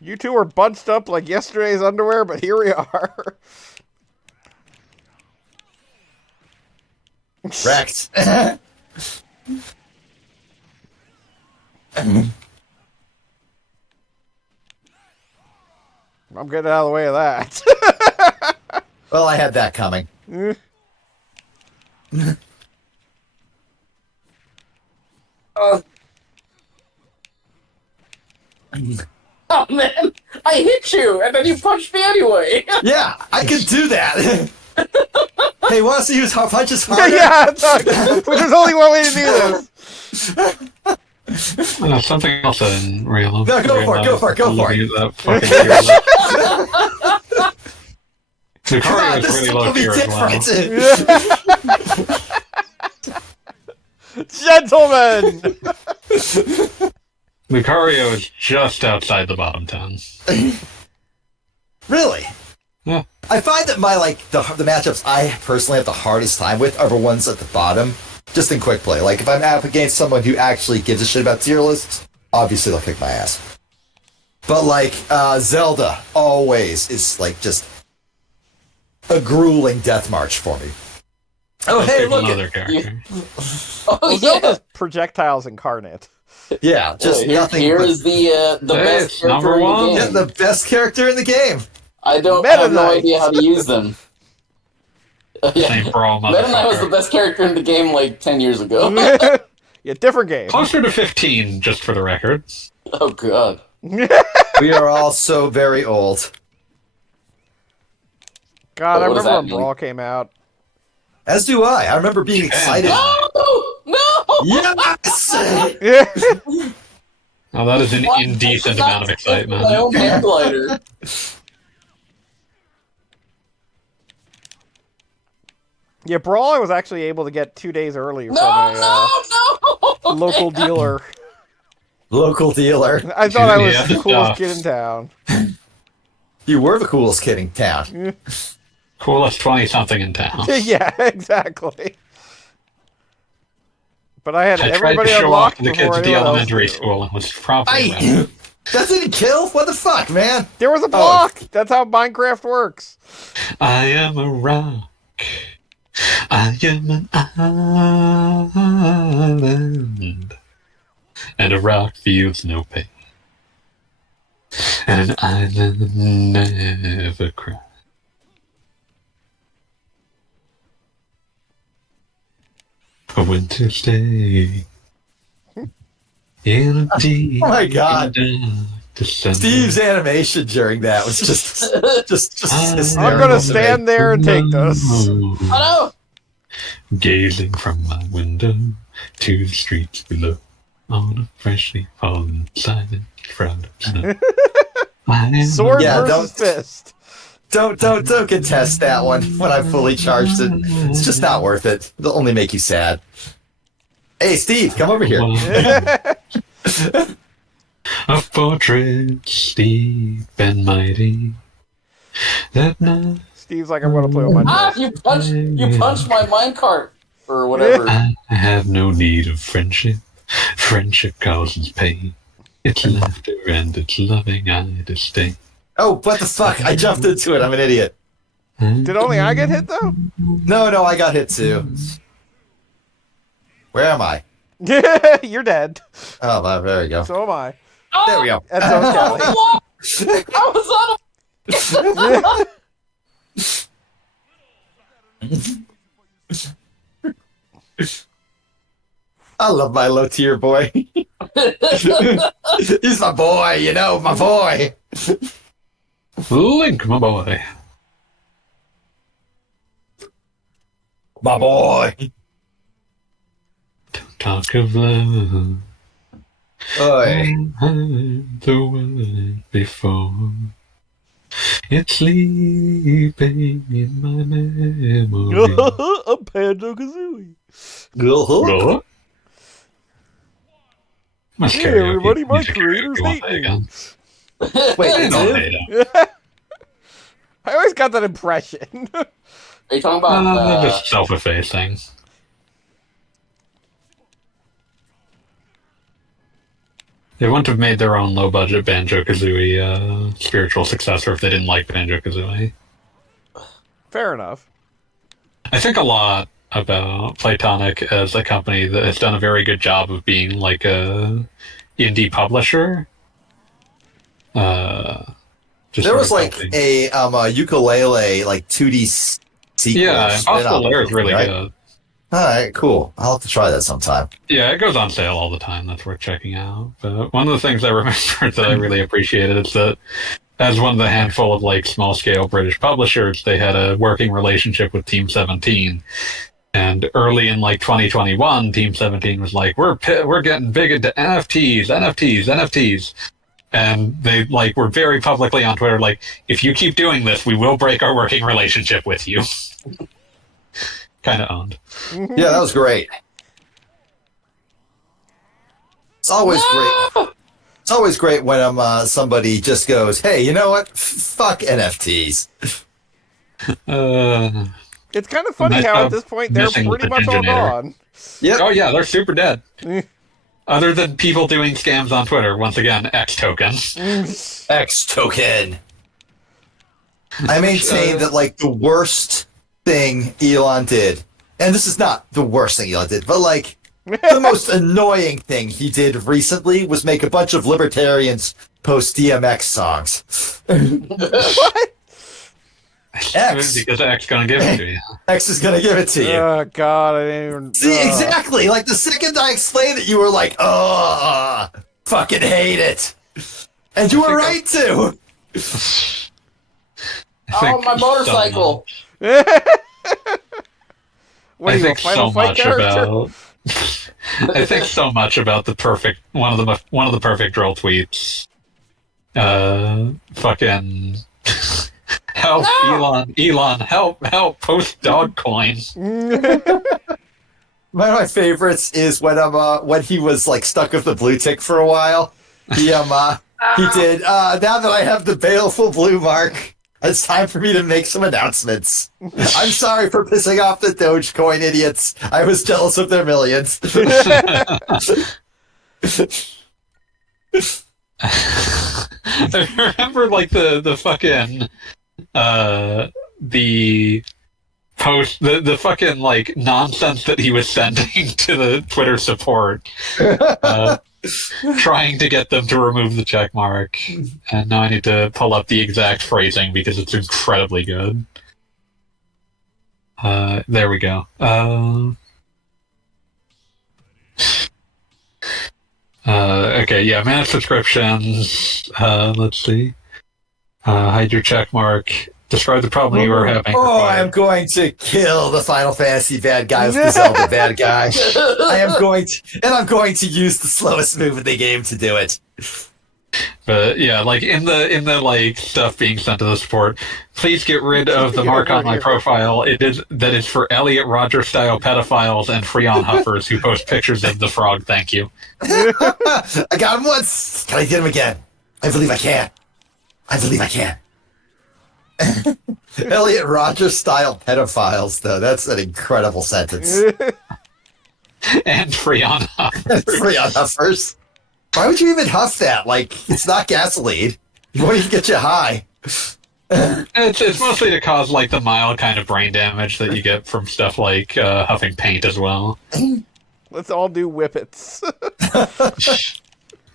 You two were bunched up like yesterday's underwear, but here we are. Wrecked. I'm getting out of the way of that. Well, I had that coming. Oh man, I hit you, and then you punched me anyway. Yeah, I could do that. Hey, want to see whose punches harder? Yeah, but there's only one way to do this. Something else I didn't realize. No, go for it, go for it, go for it. That fucking hero. The Come on, Courier is this really stuff low will be tier as well. Gentlemen! Lucario is just outside the bottom 10. Really? Yeah. I find that my the matchups I personally have the hardest time with are the ones at the bottom, just in quick play. Like if I'm up against someone who actually gives a shit about tier lists, obviously they'll kick my ass. But Zelda always is just a grueling death march for me. Oh hey, look another at character. Oh Well, yeah. Zelda's projectiles incarnate. yeah, just nothing. Here but- is the Hey, best it's character number in one. the yeah, game. the best character in the game. I have Meta no Knight. idea how to use them. Same for all Meta Knight was the motherfucker. best character in the game 10 years ago. Yeah, different game. Closer to 15, just for the record. Oh god. We are all so very old. God, I What does remember that when mean? Brawl came out. As do I. I remember being excited. No! No! Yes! Yeah. Now that is an What? indecent That's amount of My excitement. own hand glider. Yeah, Brawl I was actually able to get 2 days early from No! a No! No! local dealer. Local dealer. I thought I was Yeah, the coolest stuff. kid in town. You were the coolest kid in town. Coolest 20-something in town. Yeah, exactly. But I had I tried to everybody show off unlocked to the before kids at the anyone else elementary knew. school and was probably right. I, that didn't kill? What the fuck, man? There was a block. That's how Minecraft works. I am a rock. I am an island. And a rock feels no pain. And an island never cries. A winter's day. In a deep Oh my God. dark December. Steve's animation during that was just I'm hysterical gonna to me. stand there and take this. Oh no! Gazing from my window to the streets below, on a freshly fallen silent shroud of snow. I am Sword Yeah, versus don't- fist. Don't contest that one when I fully charged it. It's just not worth it. They'll only make you sad. Hey, Steve, come over here. A fortress deep and mighty. That night Steve's like, I'm gonna play with my Ah! chest. You punched my minecart or whatever. I have no need of friendship. Friendship causes pain. It's laughter and it's loving I disdain. Oh, what the fuck? I jumped into it. I'm an idiot. Did only I get hit though? No, I got hit too. Where am I? You're dead. Oh, well, there we go. So am I. There we go. And so is Kelly. What? I was on I love my low tier boy. He's my boy, my boy. Link, my boy. My boy. Talk of love. Oi. I've heard the word before. It's sleeping in my memory. A Banjo-Kazooie. What? Must Hey, karaoke everybody, my music creators karaoke one hate day me. again. Wait, I they don't do? hate him. I always got that impression. Are you talking about Just self-effacing. They wouldn't have made their own low-budget Banjo-Kazooie spiritual successor if they didn't like Banjo-Kazooie. Fair enough. I think a lot about Playtonic as a company that has done a very good job of being like a indie publisher. Just There sort was of like helping. a ukulele like 2D sequel. Yeah, Impossible Lair is really right? good. All right, cool. I'll have to try that sometime. Yeah, it goes on sale all the time. That's worth checking out. But one of the things I remember that I really appreciated is that as one of the handful of like small scale British publishers, they had a working relationship with Team 17. And early in like 2021, Team 17 was like, we're getting big into NFTs. And they like were very publicly on Twitter like, if you keep doing this, we will break our working relationship with you. Kind of owned. Yeah, that was great. It's always great. It's always great when somebody just goes, "Hey, you know what? Fuck NFTs." It's kind of funny Nice how job at this point they're messing with pretty the much all Ginginator. gone. Yep. Oh yeah, they're super dead. Other than people doing scams on Twitter, once again, X token. X token. I maintain that like the worst thing Elon did, and this is not the worst thing Elon did, but like the most annoying thing he did recently was make a bunch of libertarians post DMX songs. What? X. Because X gonna give it to you. X is gonna give it to you. Oh God, I didn't even. See, exactly. Like the second I explained it, you were like, "Oh, fucking hate it," and you were right to. Oh, my motorcycle! What are you, a Final Fight character? I think so much about the perfect one of the perfect drill tweets. Fucking help, No! Elon, help, post dog coin. One of my favorites is when he was like stuck with the blue tick for a while. He did. Now that I have the baleful blue mark, it's time for me to make some announcements. I'm sorry for pissing off the Dogecoin idiots. I was jealous of their millions. I remember like the fucking the post the fucking like nonsense that he was sending to the Twitter support, trying to get them to remove the check mark. And now I need to pull up the exact phrasing because it's incredibly good. There we go. Okay, yeah, manage subscriptions. Let's see. Hide your check mark. Describe the problem you are having. Oh, I'm going to kill the Final Fantasy bad guy with the Zelda bad guy. I'm going to use the slowest move in the game to do it. But yeah, like in the like stuff being sent to the support, please get rid of the mark on my profile. It is that it's for Elliot Rogers style pedophiles and Freon huffers who post pictures of the frog. Thank you. I got him once. Can I get him again? I believe I can. Elliot Rogers style pedophiles, though. That's an incredible sentence. And Freon huffers. Free on huffers. Why would you even huff that? Like, it's not gasoline. It won't even get you high. It's mostly to cause like the mild kind of brain damage that you get from stuff like huffing paint as well. Let's all do whippets.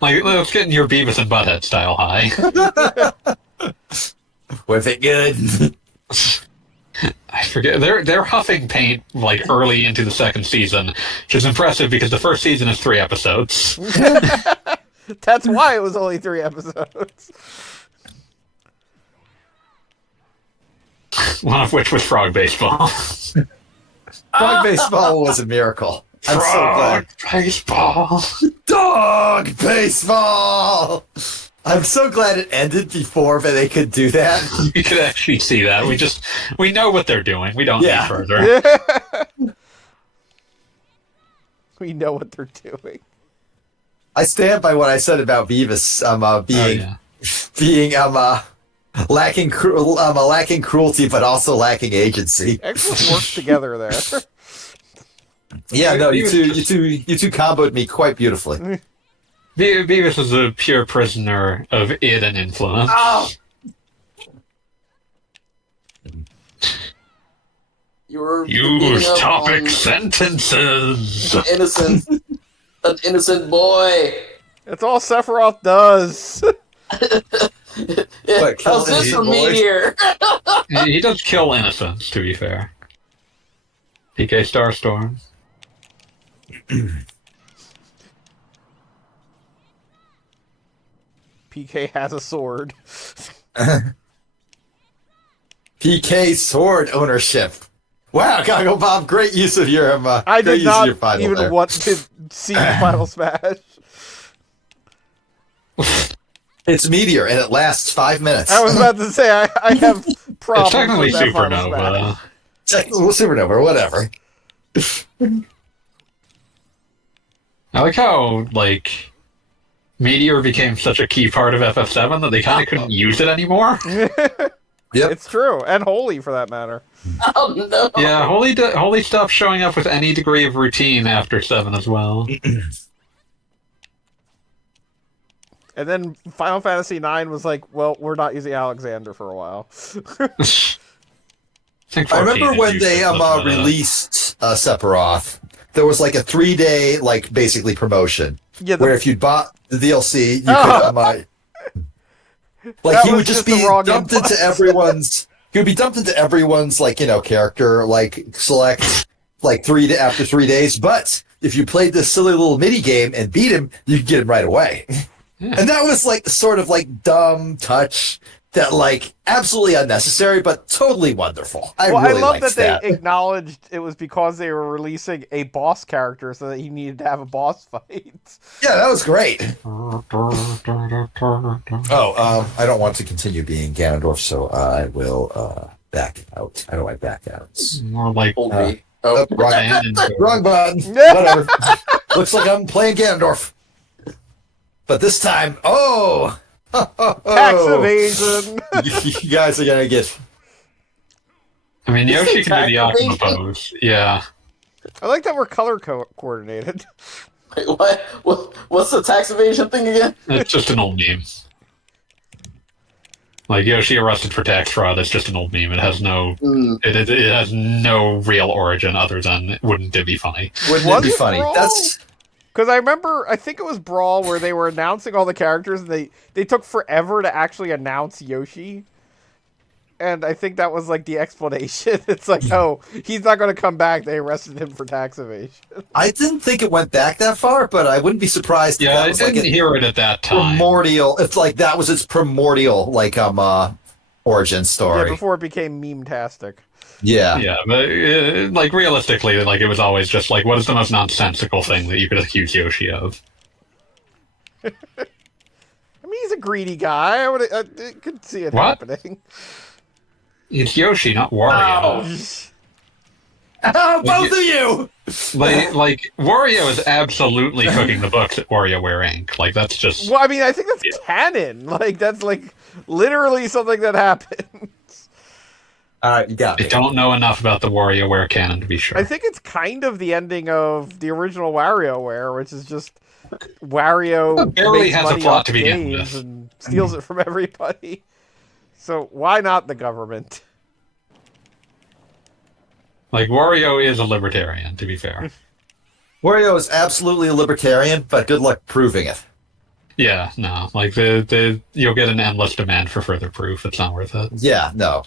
Like, let's get in your Beavis and Butthead style high. Whip it good. I forget they're huffing paint like early into the second season, which is impressive because the first season is 3 episodes. That's why it was only 3 episodes. One of which was frog baseball. Frog baseball was a miracle. I'm so glad. Frog baseball. Dog baseball. I'm so glad it ended before they could do that. You could actually see that. We know what they're doing. We don't need Yeah. further. We know what they're doing. I stand by what I said about Beavis being lacking cruelty, but also lacking agency. Excellent work together there. Yeah, no, you two comboed me quite beautifully. Beavis is a pure prisoner of id and influence. Oh! You're Use beating up topic on sentences. an innocent boy. That's all Sephiroth does. Yeah, kill how's this innocent for boys? Meteor? He does kill innocents, to be fair. PK Starstorm. PK has a sword. PK sword ownership. Wow, Goggle Bob, great use of your I great did use of not your final even there. want to see Final Smash. It's Meteor, and it lasts 5 minutes. I was about to say I have problems. It's technically with that Final Supernova. Smash. Supernova, whatever. I like how, like, Meteor became such a key part of FF7 that they kind of couldn't use it anymore. Yep. It's true, and Holy for that matter. Oh no! Yeah, Holy stopped showing up with any degree of routine after 7 as well. And then Final Fantasy IX was like, well, we're not using Alexander for a while. I I remember when they released Sephiroth, there was like a 3-day, like, basically promotion. Yeah, Where if you bought the DLC, you Oh. could That he was would just just the be wrong dumped input. into everyone's like, character like select like after 3 days. But if you played this silly little mini game and beat him, you could get him right away. And that was like sort of like dumb touch that like absolutely unnecessary, but totally wonderful. I Well, really I love liked that they acknowledged it was because they were releasing a boss character, so that he needed to have a boss fight. Yeah, that was great. Oh, I don't want to continue being Ganondorf, so I will back out. How do I back out? More like Hold me. Oh, Wrong, Ganondorf. wrong button. Whatever. Looks like I'm playing Ganondorf. But this time, Tax evasion. you guys are gonna get. I mean, Yoshi can do the Tax Akuma evasion? pose. Yeah. I like that we're color coordinated. wait, what? What's the tax evasion thing again? It's just an old meme. Like Yoshi arrested for tax fraud is just an old meme. It has no it has no real origin other than wouldn't it be funny? Wouldn't Was it be it funny? Brawl? That's Because I remember, I think it was Brawl where they were announcing all the characters, and they took forever to actually announce Yoshi. And I think that was like the explanation. It's like, oh, he's not going to come back. They arrested him for tax evasion. I didn't think it went back that far, but I wouldn't be surprised if Yeah, that I was like didn't a hear it at that time. primordial. If like that was its primordial like origin Yeah, story. before it became meme-tastic. Yeah. Yeah, but like realistically, like it was always just like, what is the most nonsensical thing that you could accuse Yoshi of? I mean, he's a greedy guy. I could see it What? happening. It's Yoshi, not Wario. Oh, both of you! Like Wario is absolutely cooking the books at WarioWare Inc. Like that's just Well, I mean, I think that's canon. Like, that's like literally something that happened. All right, you got I me. don't know enough about the WarioWare canon to be sure. I think it's kind of the ending of the original WarioWare, which is just Wario It barely makes has a money plot off to begin games with. and steals it from everybody. So why not the government? Like Wario is a libertarian, to be fair. Wario is absolutely a libertarian, but good luck proving it. Yeah, no, like the you'll get an endless demand for further proof. It's not worth it. Yeah, no.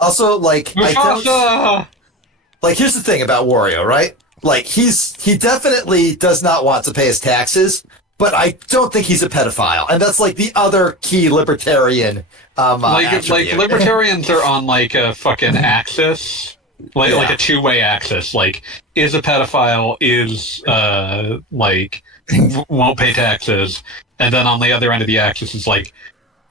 Also, like, I don't, Mufasa! like, here's the thing about Wario, right? Like, he definitely does not want to pay his taxes, but I don't think he's a pedophile, and that's like the other key libertarian Like attribute. libertarians are on like a fucking axis like a two-way axis. Like, is a pedophile, is won't pay taxes, and then on the other end of the axis is like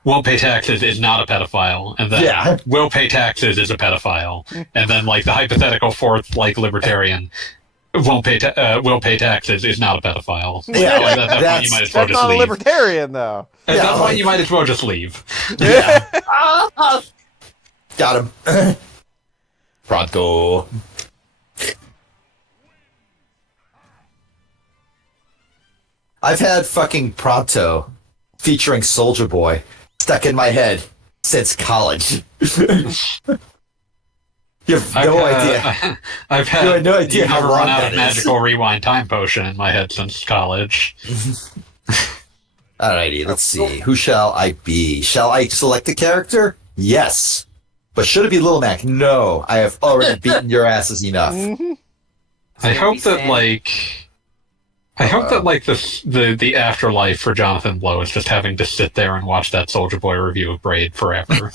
won't pay taxes is not a pedophile, and then will pay taxes is a pedophile, and then like the hypothetical fourth like libertarian will pay taxes is not a pedophile. Yeah, Like, at that point you might as well That's just not a leave. libertarian, though. At Yeah, that point like- you might as well just leave. Yeah. Ah! Got him. Pronto. I've had fucking Pronto featuring Soldier Boy stuck in my head since college. You have no idea. I've had You have no idea how never long run out that of is. magical rewind time potion in my head since college. Alrighty, let's see. Who shall I be? Shall I select a character? Yes. But should it be Little Mac? No. I have already beaten your asses enough. I hope that Sam. the afterlife for Jonathan Blow is just having to sit there and watch that Soldier Boy review of Braid forever.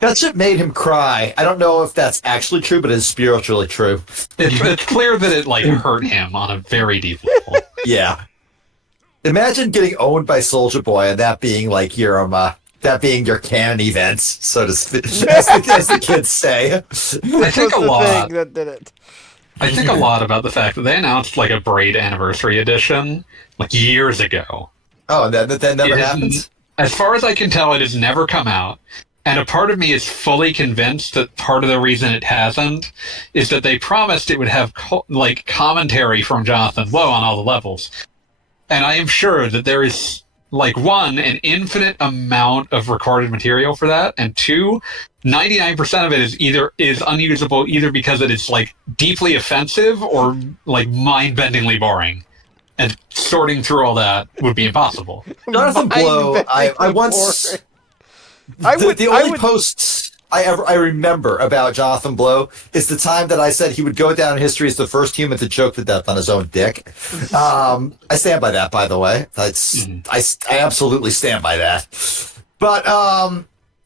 That shit made him cry. I don't know if that's actually true, but it's spiritually true. It's clear that it like hurt him on a very deep level. Yeah. Imagine getting owned by Soldier Boy and that being like your that being your canon events, so to speak, as the kids say. I think a was the lot. thing that did it. I think a lot about the fact that they announced like a Braid anniversary edition like years ago. Oh, and that never It is- happened? As far as I can tell, it has never come out. And a part of me is fully convinced that part of the reason it hasn't is that they promised it would have like commentary from Jonathan Blow on all the levels. And I am sure that there is like one, an infinite amount of recorded material for that, and two, 99% of it is unusable either because it is like deeply offensive or like mind-bendingly boring. And sorting through all that would be impossible. Jonathan Blow, I Mind-bendingly once... boring. I would. The only post I remember about Jonathan Blow is the time that I said he would go down in history as the first human to choke to death on his own dick. I stand by that, by the way. I absolutely stand by that. But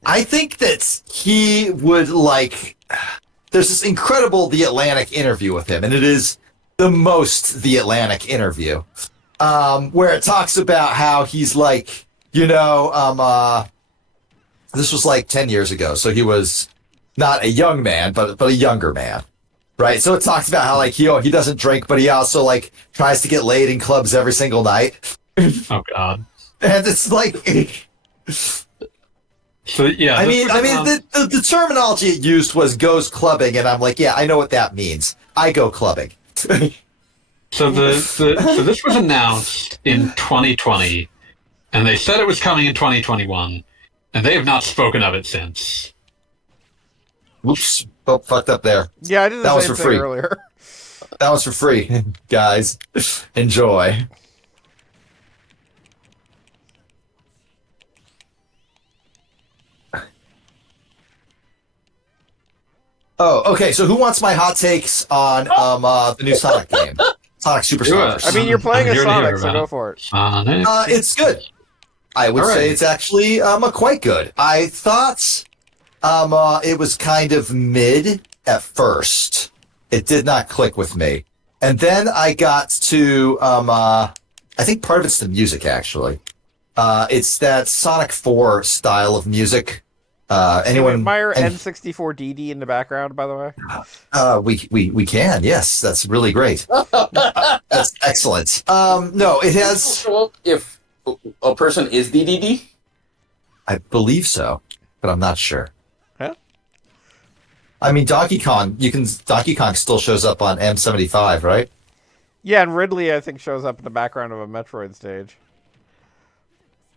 I think that he would like... There's this incredible The Atlantic interview with him, and it is the most The Atlantic interview, where it talks about how he's like, this was like 10 years ago, so he was not a young man, but a younger man, right? So it talks about how like he doesn't drink, but he also like tries to get laid in clubs every single night, Oh God. and it's like, So yeah, I this mean, was the terminology it used was goes clubbing, and I'm like, yeah, I know what that means. I go clubbing. so this was announced in 2020, and they said it was coming in 2021, and they have not spoken of it since. Whoops, oh, fucked up there. Yeah, I did That the was same for thing free. earlier. That was for free, guys. Enjoy. Oh, okay. So who wants my hot takes on the new Sonic game? Sonic Do it. Superstars. I mean, you're playing I'm as here to hear Sonic, so about go it. for it. Sonic. It's good. I would All right. say it's actually quite good. I thought it was kind of mid at first. It did not click with me. And then I got to I think part of it's the music actually. It's that Sonic 4 style of music. Can we Anyone admire any- N64DD in the background, by the way? we can. Yes, that's really great. That's excellent. No, it has If a person is DDD, I believe so, but I'm not sure. Huh? I mean, Donkey Kong still shows up on M75, right? Yeah, and Ridley, I think, shows up in the background of a Metroid stage.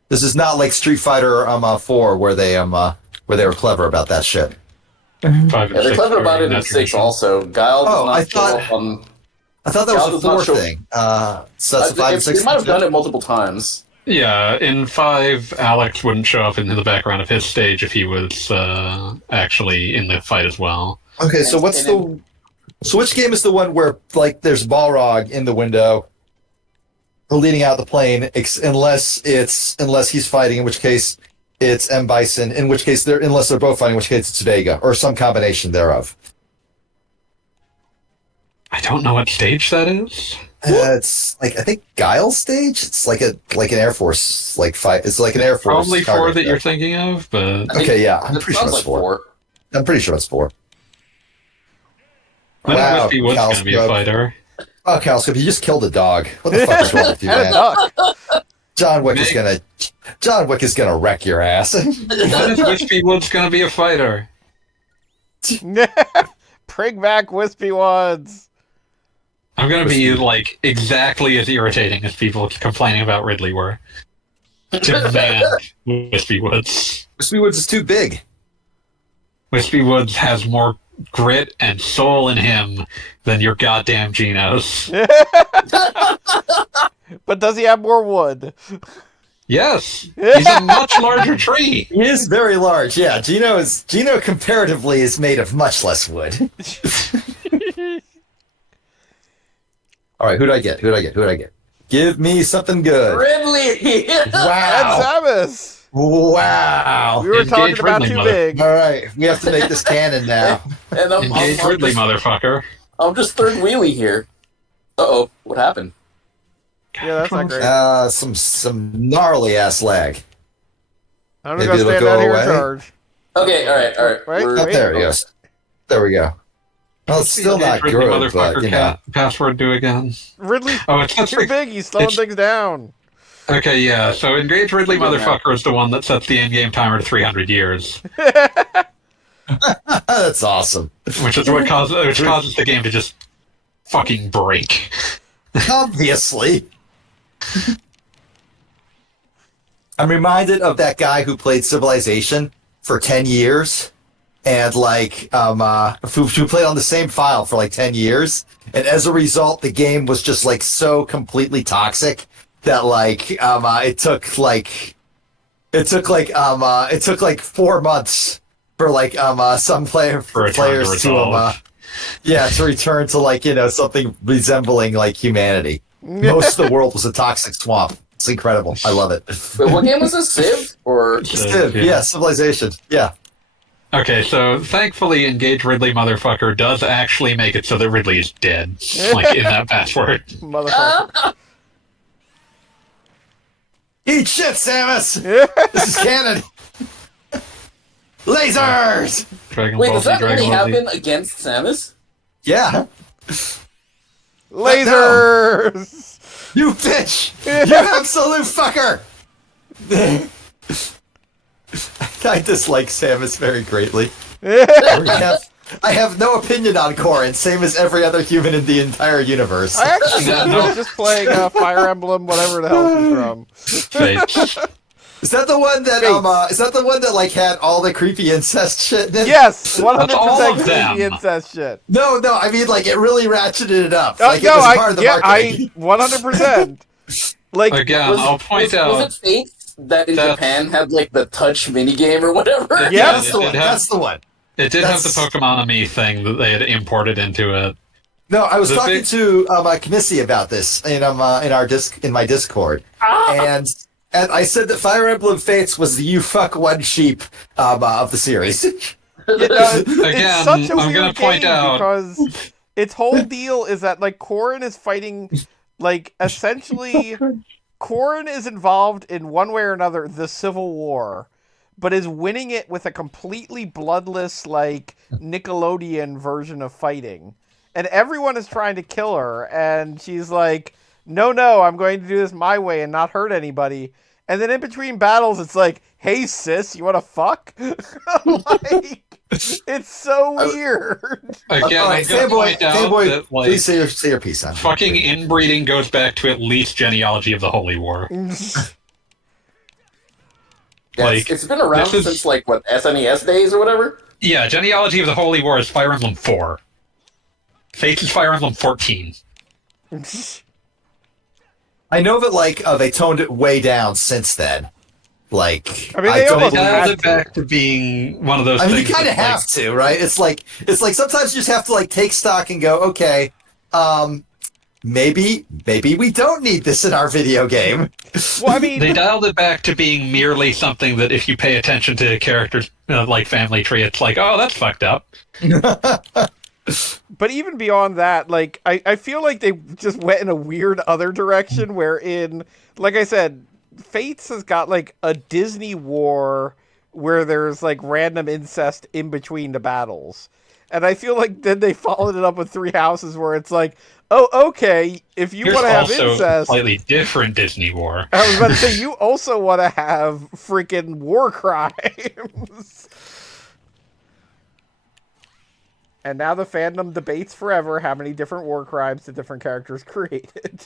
This is not like Street Fighter 4 where they were clever about that shit. 5 and yeah, they're 6 clever about are it in 6 tradition. also. Guile does Oh, not I show thought- up on... I thought that Gal was does a not 4 show- thing. So that's a 5 and 6. They might have done it multiple times. Yeah, in 5, Alex wouldn't show up in the background of his stage if he was actually in the fight as well. Okay, so so which game is the one where like there's Balrog in the window leading out the plane, unless he's fighting, in which case it's M. Bison, in which case unless they're both fighting, in which case it's Vega, or some combination thereof. I don't know what stage that is. It's like I think Guile stage. It's like an Air Force fight. It's like an Air Force. Probably 4 that you're thinking of, but Okay, yeah, I'm It pretty sure sounds it's like 4. I'm pretty sure it's 4. I think Wispy Wood's going to be a Caliscrub. fighter. Oh, Caliscrub, you just killed a dog. What the fuck is wrong with you, And a man? duck. John Wick is gonna wreck your ass. When is Wispy Wood's going to be a fighter? Bring back Wispy Ones. I'm going to be like exactly as irritating as people complaining about Ridley were. Demand Wispy Woods. Wispy Woods is too big. Wispy Woods has more grit and soul in him than your goddamn Genos. But does he have more wood? Yes, he's a much larger tree. He is very large. Yeah, Gino comparatively is made of much less wood. All right, who do I get? Give me something good. Ridley! Wow. And Samus. Wow. We were Engage talking about Ridley, too mother. big. All right, we have to make this canon now. And Engage Ridley, motherfucker. I'm just third wheelie here. Uh-oh, what happened? Yeah, that's not great. Some gnarly ass lag. I'm Maybe gonna it'll stand go out here in away. charge. Okay, alright. Wait, Oh, wait. there he goes. There we go. Well, it's still not Ridley, good, motherfucker. but you know. Password do again. Ridley, Oh, it's too big. He's slowing it's- things down. Okay, yeah. So Engage Ridley, motherfucker, is the one that sets the in-game timer to 300 years, That's awesome. which is what causes the game to just fucking break. Obviously. I'm reminded of that guy who played Civilization for 10 years and who played on the same file for like 10 years. And as a result, the game was just like so completely toxic that it took like 4 months for some players to return to something resembling like humanity. Most of the world was a toxic swamp. It's incredible. I love it. Wait, what game was this? Civ? Or... Civ, yeah, Civilization. Yeah. Okay, so thankfully, Engage Ridley, motherfucker, does actually make it so that Ridley is dead, like in that password. Motherfucker. Eat shit, Samus! This is canon! Lasers! Dragon Wait, Ball does Z, that Dragon really Ball Z. happen against Samus? Yeah. Lasers! You bitch! You absolute fucker! I dislike Samus very greatly. I have no opinion on Corrin, same as every other human in the entire universe. I actually think he was just playing Fire Emblem, whatever the hell he's from. Fates. Is that the one that Fates. is that the one that like had all the creepy incest shit in it? Yes! all 100% of them. creepy incest shit. No, I mean like it really ratcheted it up. Oh, Like no, it was part of the marketing. 100%. Like, Again, I'll point out. Was it Fate that in That's- Japan had like the touch minigame or whatever? Yeah, Yeah, That's the one. That's the one. It did have the That's- Pokemon-ami thing that they had imported into it. No, I was The talking big- to Kamissi about this in my Discord, and I said that Fire Emblem Fates was the you fuck one sheep of the series. you know, Again, it's such a I'm weird gonna point game out- because its whole deal is that like Corrin is fighting, like essentially, Corrin is involved in one way or another the Civil War, but is winning it with a completely bloodless like Nickelodeon version of fighting, and everyone is trying to kill her, and she's like, no, I'm going to do this my way and not hurt anybody. And then in between battles, it's like, hey, sis, you want to fuck? Like, it's so weird. Again, All I'm right, gonna point out Fanboy, that like please say your piece on it. fucking inbreeding goes back to at least genealogy of the Holy War. Yeah, Like, it's been around this is- since like what, SNES days or whatever? Yeah, genealogy of the Holy War is Fire Emblem 4. Fates is Fire Emblem 14. I know that they toned it way down since then. Like I mean, they almost They had dialed to. it back to being one of those I mean, you things. kind of that, have to, right? It's like sometimes you just have to like take stock and go, okay, maybe we don't need this in our video game. Well, I mean, They dialed it back to being merely something that if you pay attention to the characters, like family tree, it's like, oh, that's fucked up. but even beyond that, like I feel like they just went in a weird other direction wherein, like I said, Fates has got like a Disney war where there's like random incest in between the battles. And I feel like then they followed it up with Three Houses where it's like, oh, okay, if you want to have also incest... a slightly different Disney war. I was about to say, you also want to have freaking war crimes. And now the fandom debates forever how many different war crimes the different characters created.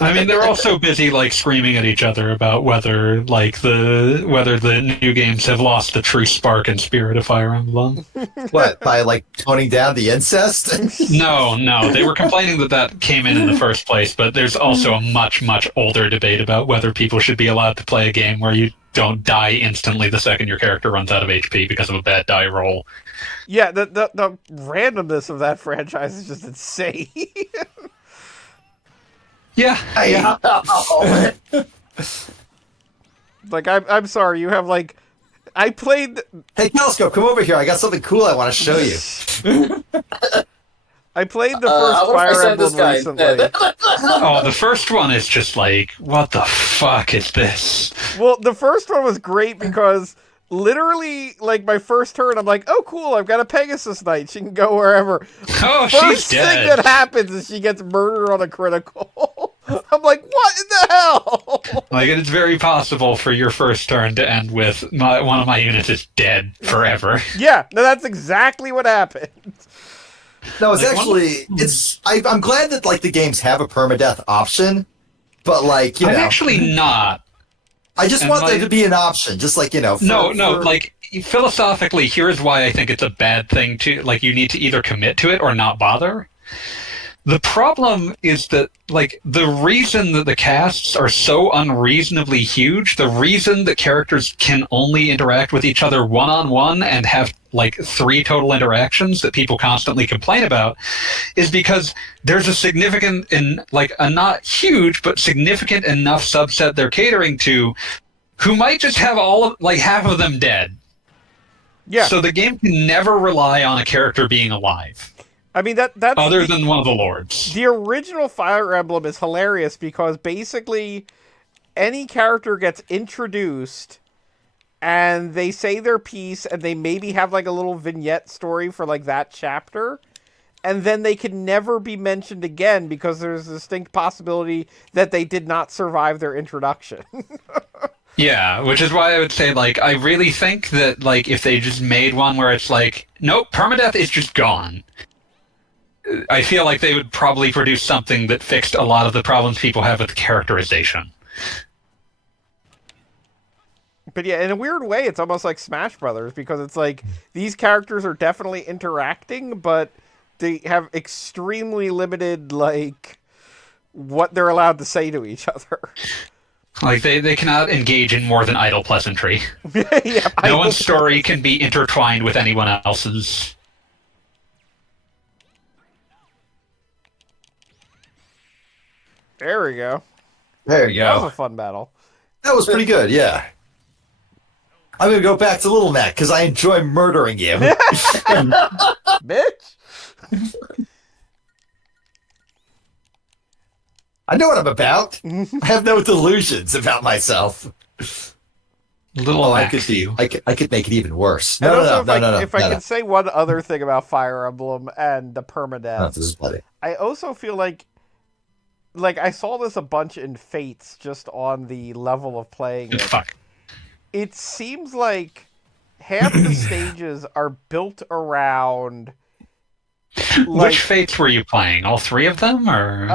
I mean, they're also busy like screaming at each other about whether the new games have lost the true spark and spirit of Fire Emblem. What, by like toning down the incest? No, they were complaining that came in the first place, but there's also a much older debate about whether people should be allowed to play a game where you don't die instantly the second your character runs out of HP because of a bad die roll. Yeah, the randomness of that franchise is just insane. Yeah. Like, I'm sorry, you have like... I played... Hey, Caliscrub, come over here. I got something cool I want to show you. I played the first Fire Emblem recently. Oh, the first one is just like, what the fuck is this? Well, the first one was great because literally, like, my first turn, I'm like, oh, cool, I've got a Pegasus Knight. She can go wherever. Oh, First she's dead. thing that happens is she gets murdered on a critical. I'm like, what in the hell? Like, it's very possible for your first turn to end with one of my units is dead forever. Yeah, no, that's exactly what happened. No, it's Like, actually, I'm glad that, like, the games have a permadeath option, but, like, you know. I'm actually not. I just and want there like- to be an option, just like, you know. No, like, philosophically, here's why I think it's a bad thing to, like, you need to either commit to it or not bother. The problem is that, like, the reason that the casts are so unreasonably huge, the reason that characters can only interact with each other one-on-one and have, like, 3 total interactions that people constantly complain about, is because there's a significant, a not huge, but significant enough subset they're catering to who might just have half of them dead. Yeah. So the game can never rely on a character being alive. I mean, that's... Other than one of the lords. The original Fire Emblem is hilarious because basically any character gets introduced and they say their piece and they maybe have like a little vignette story for like that chapter, and then they can never be mentioned again because there's a distinct possibility that they did not survive their introduction. Yeah, which is why I would say, like, I really think that, like, if they just made one where it's like, nope, permadeath is just gone, I feel like they would probably produce something that fixed a lot of the problems people have with characterization. But yeah, in a weird way, it's almost like Smash Brothers because it's like these characters are definitely interacting, but they have extremely limited, like, what they're allowed to say to each other. Like, they cannot engage in more than idle pleasantry. Yeah, No one's story can be intertwined with anyone else's. There we go. There you That was go. a fun battle. That was pretty good, yeah. I'm going to go back to Little Mac because I enjoy murdering you. Bitch! I know what I'm about. I have no delusions about myself. Little Oh, I Mac. could make it even worse. And also, No. if I could say one other thing about Fire Emblem and the permadeath, No, this is bloody. I also feel like I saw this a bunch in Fates just on the level of playing it. Fuck. It seems like half the stages are built around Which Fates were you playing? All 3 of them, or?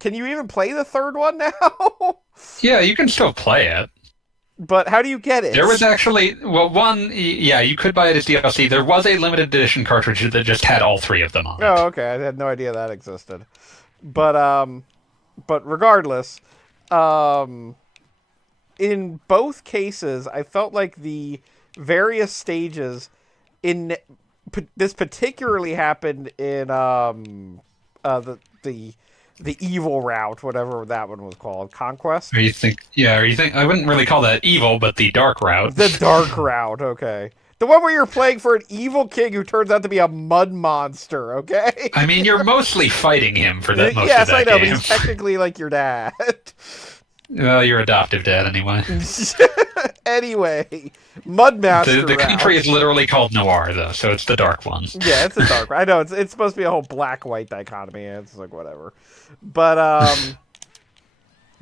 Can you even play the third one now? Yeah, you can still play it. But how do you get it? There was actually, you could buy it as DLC. There was a limited edition cartridge that just had all 3 of them on it. Oh, okay. I had no idea that existed. But regardless, in both cases, I felt like the various stages this particularly happened in the evil route, whatever that one was called, Conquest. Or you think I wouldn't really call that evil, but the dark route. The dark route, okay. The one where you're playing for an evil king who turns out to be a mud monster, okay? I mean, you're mostly fighting him for that most yes, of that I know, game. but he's technically like your dad. Well, your adoptive dad, anyway. Anyway, Mudmaster The country route. is literally called Noir, though, so it's the dark one. Yeah, it's a dark. I know it's supposed to be a whole black-white dichotomy. It's like whatever, but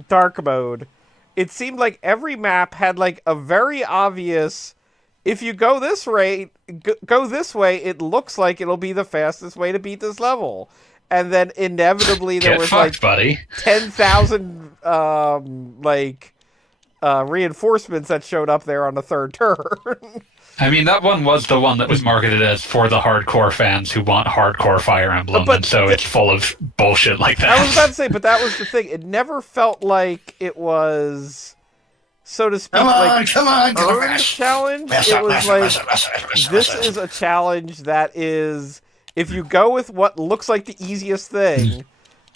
dark mode. It seemed like every map had like a very obvious. If you go this way, it looks like it'll be the fastest way to beat this level. And then inevitably there Get was fucked, like buddy. 10,000 reinforcements that showed up there on the third turn. I mean, that one was the one that was marketed as for the hardcore fans who want hardcore Fire Emblem, But and so it's full of bullshit like that. I was about to say, but that was the thing. It never felt like it was, so to speak, Come on, like come on, come earned on. challenge. It was like, this is a challenge that is, if you go with what looks like the easiest thing,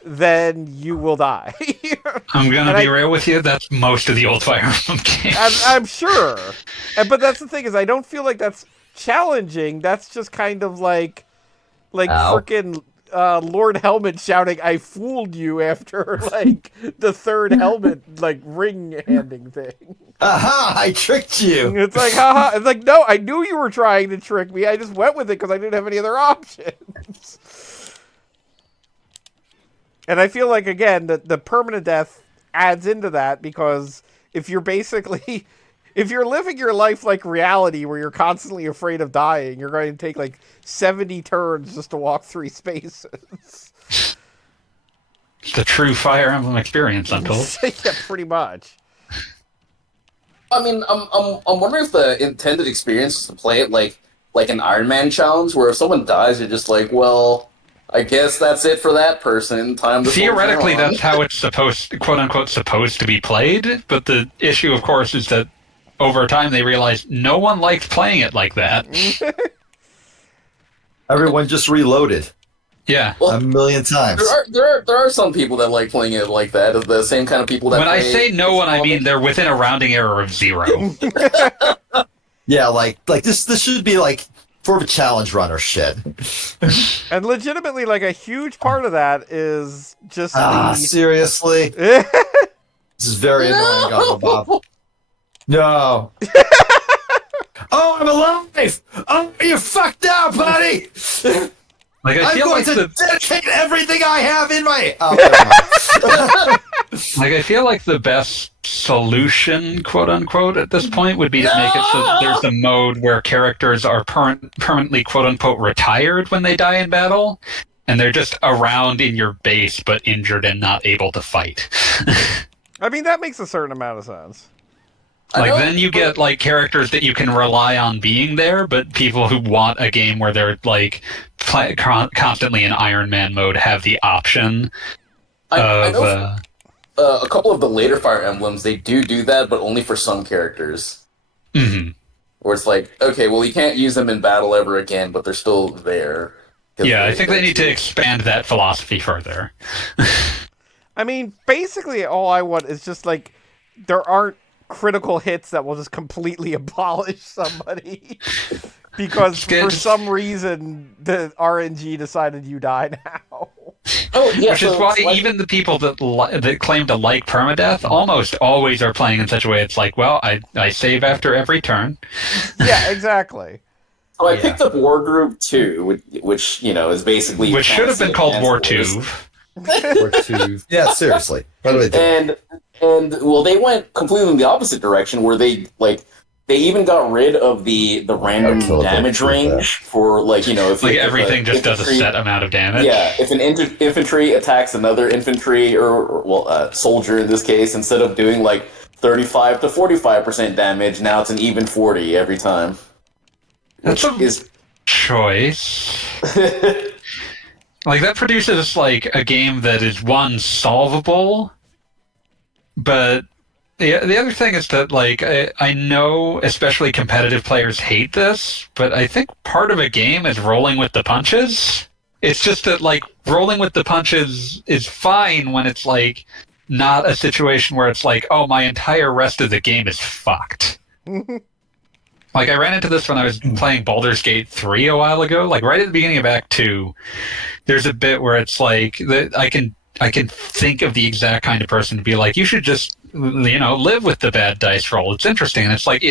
then you will die. I'm gonna be real with you. That's most of the old Fire Emblem games. I'm sure. But that's the thing is, I don't feel like that's challenging. That's just kind of like Ow. frickin' Lord Helmet shouting, "I fooled you," after like the third helmet like ring handing thing. Aha! I tricked you. It's like, haha. It's like, no, I knew you were trying to trick me. I just went with it because I didn't have any other options. And I feel like, again, the permanent death adds into that, because if you're basically, if you're living your life like reality where you're constantly afraid of dying, you're going to take like 70 turns just to walk 3 spaces. It's the true Fire Emblem experience, I'm told. Yeah, pretty much. I mean, I'm wondering if the intended experience is to play it like an Iron Man challenge, where if someone dies, you're just like, well, I guess that's it for that person. Time to Theoretically, soldier on. that's how it's supposed, quote unquote, supposed to be played. But the issue, of course, is that over time they realized no one liked playing it like that. Everyone just reloaded Yeah. Well, a million times. there are some people that like playing it like that. The same kind of people that. When I play say no one, I mean they're within a rounding error of 0. Yeah, like this should be like for a challenge run or shit. And legitimately, like, a huge part of that is just Seriously? the... This is very annoying, Goggle Bob. No. Oh, I'm alive! Oh, you fucked out, buddy! Like I I'm feel going like to the dedicate everything I have in my... Oh, never mind. I feel like the best solution, quote unquote, at this point would be to make it so that there's a mode where characters are permanently, quote unquote, retired when they die in battle, and they're just around in your base but injured and not able to fight. I mean, that makes a certain amount of sense. Like, then you get, like, characters that you can rely on being there, but people who want a game where they're, like, constantly in Iron Man mode have the option I of... know a couple of the later Fire Emblems, they do that, but only for some characters. Mm-hmm. Where it's like, okay, well, you can't use them in battle ever again, but they're still there. Yeah, I think they need to expand that philosophy further. I mean, basically all I want is just, like, there aren't critical hits that will just completely abolish somebody. Because for some reason, the RNG decided you die now. Oh, yeah, Which is why even the people that claim to like permadeath almost always are playing in such a way it's like, well, I save after every turn. Yeah, exactly. So I picked up War Group 2, which is basically... Which should have been called War 2. Or two. Yeah, seriously. What do they do? And well, they went completely in the opposite direction, where they even got rid of the random damage range for, like, if Like everything just does a set amount of damage. Yeah, if an infantry attacks another infantry or soldier in this case, instead of doing like 35 to 45% damage, now it's an even 40 every time. That's a choice. Like, that produces, like, a game that is, one, solvable, but the other thing is that, like, I know especially competitive players hate this, but I think part of a game is rolling with the punches. It's just that like rolling with the punches is fine when it's like not a situation where it's like, oh, my entire rest of the game is fucked. Like, I ran into this when I was playing Baldur's Gate 3 a while ago. Like, right at the beginning of Act 2, there's a bit where it's like, I can think of the exact kind of person to be like, you should just, live with the bad dice roll. It's interesting. And it's like,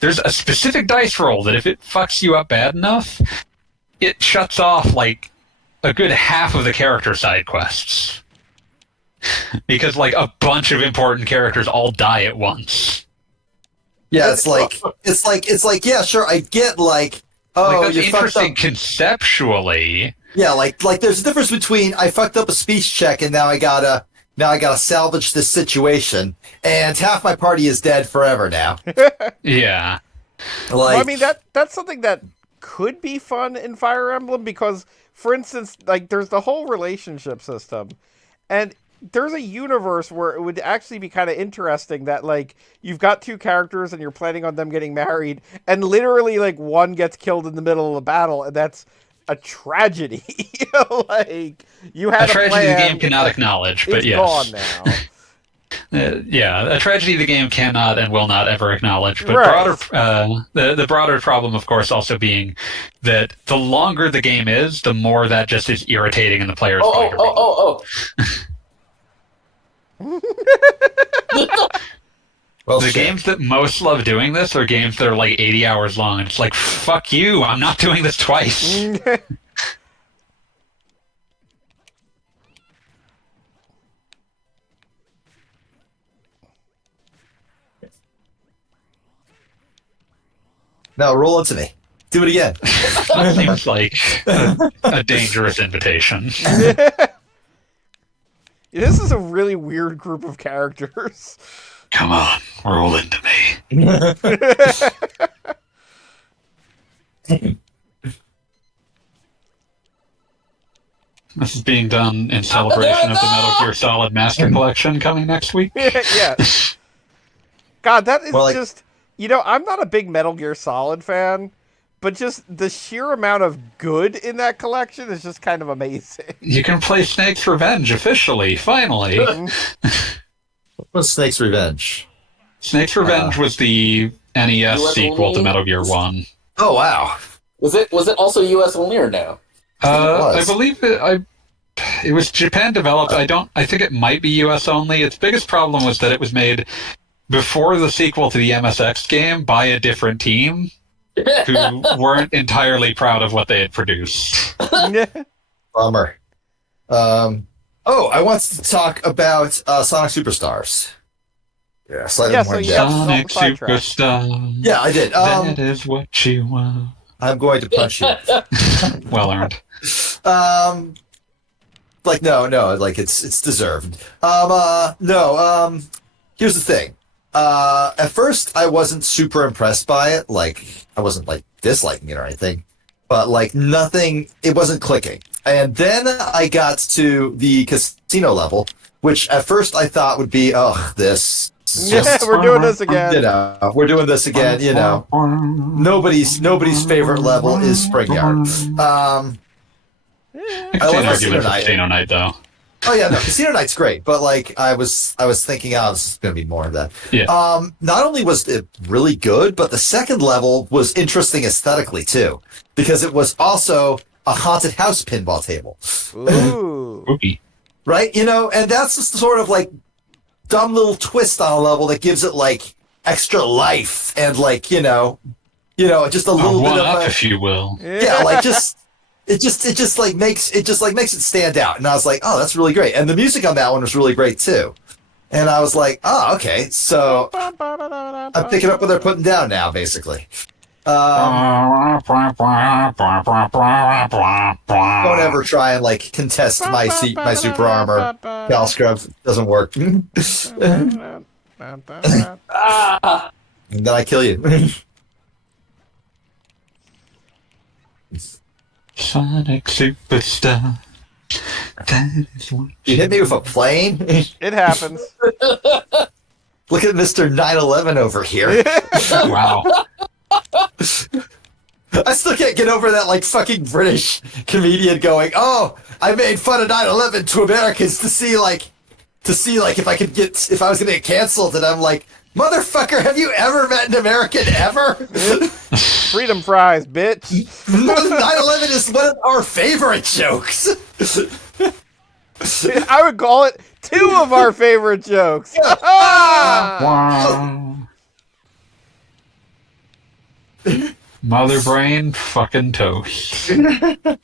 there's a specific dice roll that if it fucks you up bad enough, it shuts off, like, a good half of the character side quests. Because, like, a bunch of important characters all die at once. Yeah, it's like, yeah, sure, I get, like, oh, like, that's you fucked interesting up. conceptually. Yeah, like there's a difference between I fucked up a speech check and now I gotta salvage this situation, and half my party is dead forever now. Yeah. Like, Well, I mean, that's something that could be fun in Fire Emblem because, for instance, like, there's the whole relationship system, and there's a universe where it would actually be kind of interesting that, like, you've got two characters and you're planning on them getting married, and literally, like, one gets killed in the middle of a battle, and that's a tragedy. Like, you had A tragedy plan, the game cannot acknowledge, but it's yes. gone now. Yeah, a tragedy the game cannot and will not ever acknowledge. But Right. the broader problem, of course, also being that the longer the game is, the more that just is irritating in the player's point of view. well, The shit. games that most love doing this are games that are like 80 hours long, and it's like, fuck you, I'm not doing this twice. No, roll into me. Do it again. Seems like a dangerous invitation. This is a really weird group of characters. Come on, roll into me. This is being done in celebration of the Metal Gear Solid Master Collection coming next week. Yeah. God, that is Well, like- just... I'm not a big Metal Gear Solid fan, but just the sheer amount of good in that collection is just kind of amazing. You can play Snake's Revenge officially, finally. What's Snake's Revenge? Snake's Revenge was the NES US sequel to only? Metal Gear 1. Oh wow. Was it also US only or no? I was. believe it was Japan developed. I think it might be US only. Its biggest problem was that it was made before the sequel to the MSX game by a different team who weren't entirely proud of what they had produced. Bummer. I want to talk about Sonic Superstars. Yeah, slightly Yeah, more so in you depth. have- Sonic sidetrack. Superstar. Yeah, I did. That is what you want. I'm going to punch you. Well earned. Like no, like it's deserved. Here's the thing. At first I wasn't super impressed by it. Like, I wasn't like disliking it or anything, but like nothing, it wasn't clicking. And then I got to the casino level, which at first I thought would be, this is Yeah, just, we're doing this again. we're doing this again, Nobody's favorite level is Spring Yard. I I love can argue Casino with Night. Casino Night, though. Oh yeah, no, Casino Night's great, but like I was thinking, this is going to be more of that. Yeah. Not only was it really good, but the second level was interesting aesthetically too, because it was also a haunted house pinball table, Ooh. Spooky. right? And that's just the sort of like dumb little twist on a level that gives it like extra life and like just a little One bit up, of a, if you will. yeah, like just. It just makes it stand out, and I was like, oh, that's really great, and the music on that one was really great too, and I was like, oh, okay, so I'm picking up what they're putting down now, basically. Don't ever try and like contest my super armor, Caliscrub. Doesn't work, and then I kill you. Sonic Superstar. That is what You hit me with a plane. It happens. Look at Mr. 9/11 over here. Wow. I still can't get over that, like, fucking British comedian going, "Oh, I made fun of 9/11 to Americans to see, like, if I was gonna get canceled," and I'm like, "Motherfucker, have you ever met an American ever?" Freedom fries, bitch. 9/11 is one of our favorite jokes. I would call it 2 of our favorite jokes. Wow. Mother brain fucking toast. Oh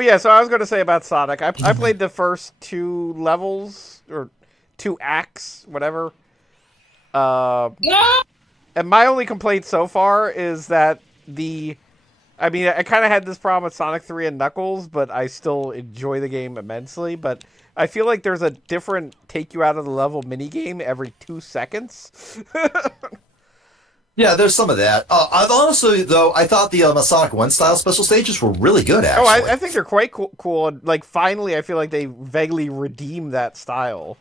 yeah, so I was going to say about Sonic. I played the first 2 levels or 2 acts, whatever. And my only complaint so far is that I kind of had this problem with Sonic 3 and Knuckles, but I still enjoy the game immensely. But I feel like there's a different take you out of the level minigame every 2 seconds. Yeah, there's some of that. Honestly, though, I thought the Sonic 1 style special stages were really good, actually. Oh, I think they're quite cool. And, like, finally, I feel like they vaguely redeemed that style.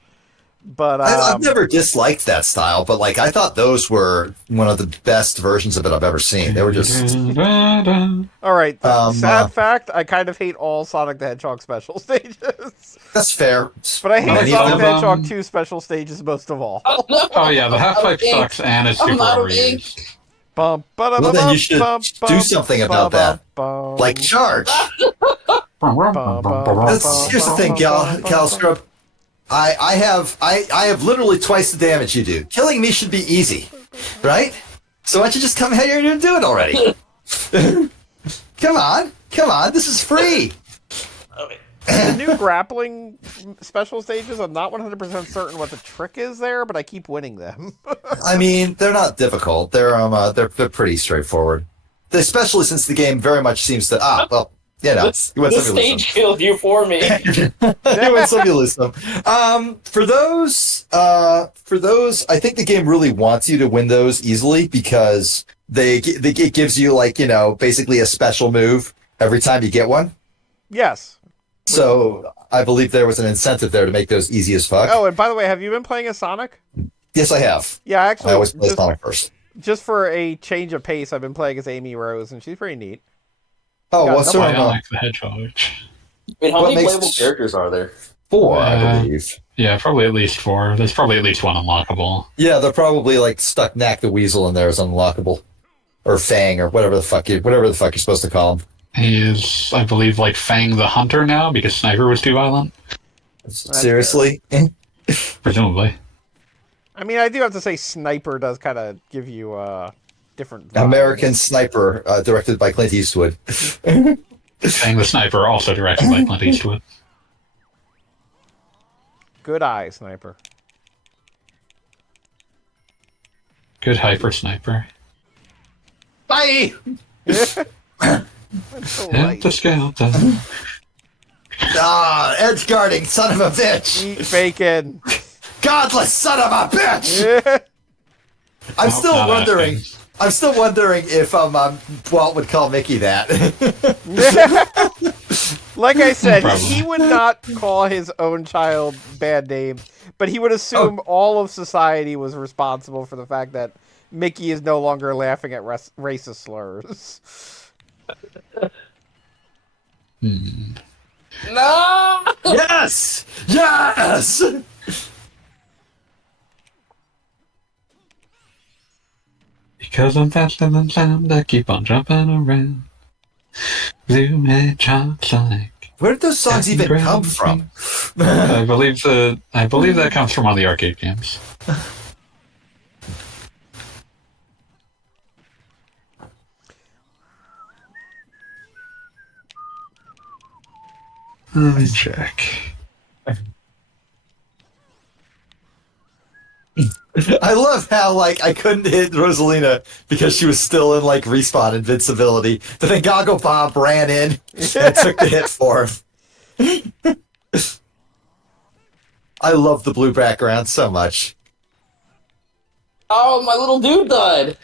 But I've never disliked that style, but, like, I thought those were one of the best versions of it I've ever seen. They were just... All right, sad fact, I kind of hate all Sonic the Hedgehog special stages. That's fair. But I hate Many Sonic of the Hedgehog them- 2 special stages most of all. Oh yeah, the half-pipe sucks and it's super not overused. Well, then you should do something about that. Like, charge. Here's the thing, Caliscrub. I have literally twice the damage you do. Killing me should be easy, right? So why don't you just come here and do it already? Come on, this is free. The new grappling special stages, I'm not 100% certain what the trick is there, but I keep winning them. I mean, they're not difficult. They're pretty straightforward. Especially since the game very much seems to you win The some, you lose stage killed you for me. some. You win some, you lose some. For those, I think the game really wants you to win those easily because it gives you, like, basically a special move every time you get one. Yes. So I believe there was an incentive there to make those easy as fuck. Oh, and by the way, have you been playing as Sonic? Yes, I have. Yeah, actually, I always play Sonic first. just for a change of pace, I've been playing as Amy Rose, and she's pretty neat. Oh, Yeah, what's no, her I name? like the hedgehog. Wait, how What many makes- playable characters are there? 4, I believe. Yeah, probably at least 4. There's probably at least 1 unlockable. Yeah, they're probably like stuck Knack the Weasel in there as unlockable, or Fang, or whatever the fuck you're supposed to call him. He is, I believe, like Fang the Hunter now because Sniper was too violent. Seriously? Presumably. I mean, I do have to say Sniper does kind of give you different vibes. American Sniper, directed by Clint Eastwood. Fang the Sniper, also directed by Clint Eastwood. Good eye, Sniper. Good hyper sniper. Bye! So Hit light. the skeleton. Edge guarding, son of a bitch! Eat bacon. Godless son of a bitch! I'm Nope, still not wondering. asking. I'm still wondering if Walt would call Mickey that. Like I said, Probably. he would not call his own child bad names, but he would assume all of society was responsible for the fact that Mickey is no longer laughing at racist slurs. No! Yes! Yes! Because I'm faster than sound, I keep on jumping around. Zoom hedgehog Sonic. Where did those songs even come from? I believe that comes from one of the arcade games. Let me check. I love how, like, I couldn't hit Rosalina because she was still in, like, respawn invincibility. But then Goggle Bob ran in and took the hit for him. I love the blue background so much. Oh, my little dude died.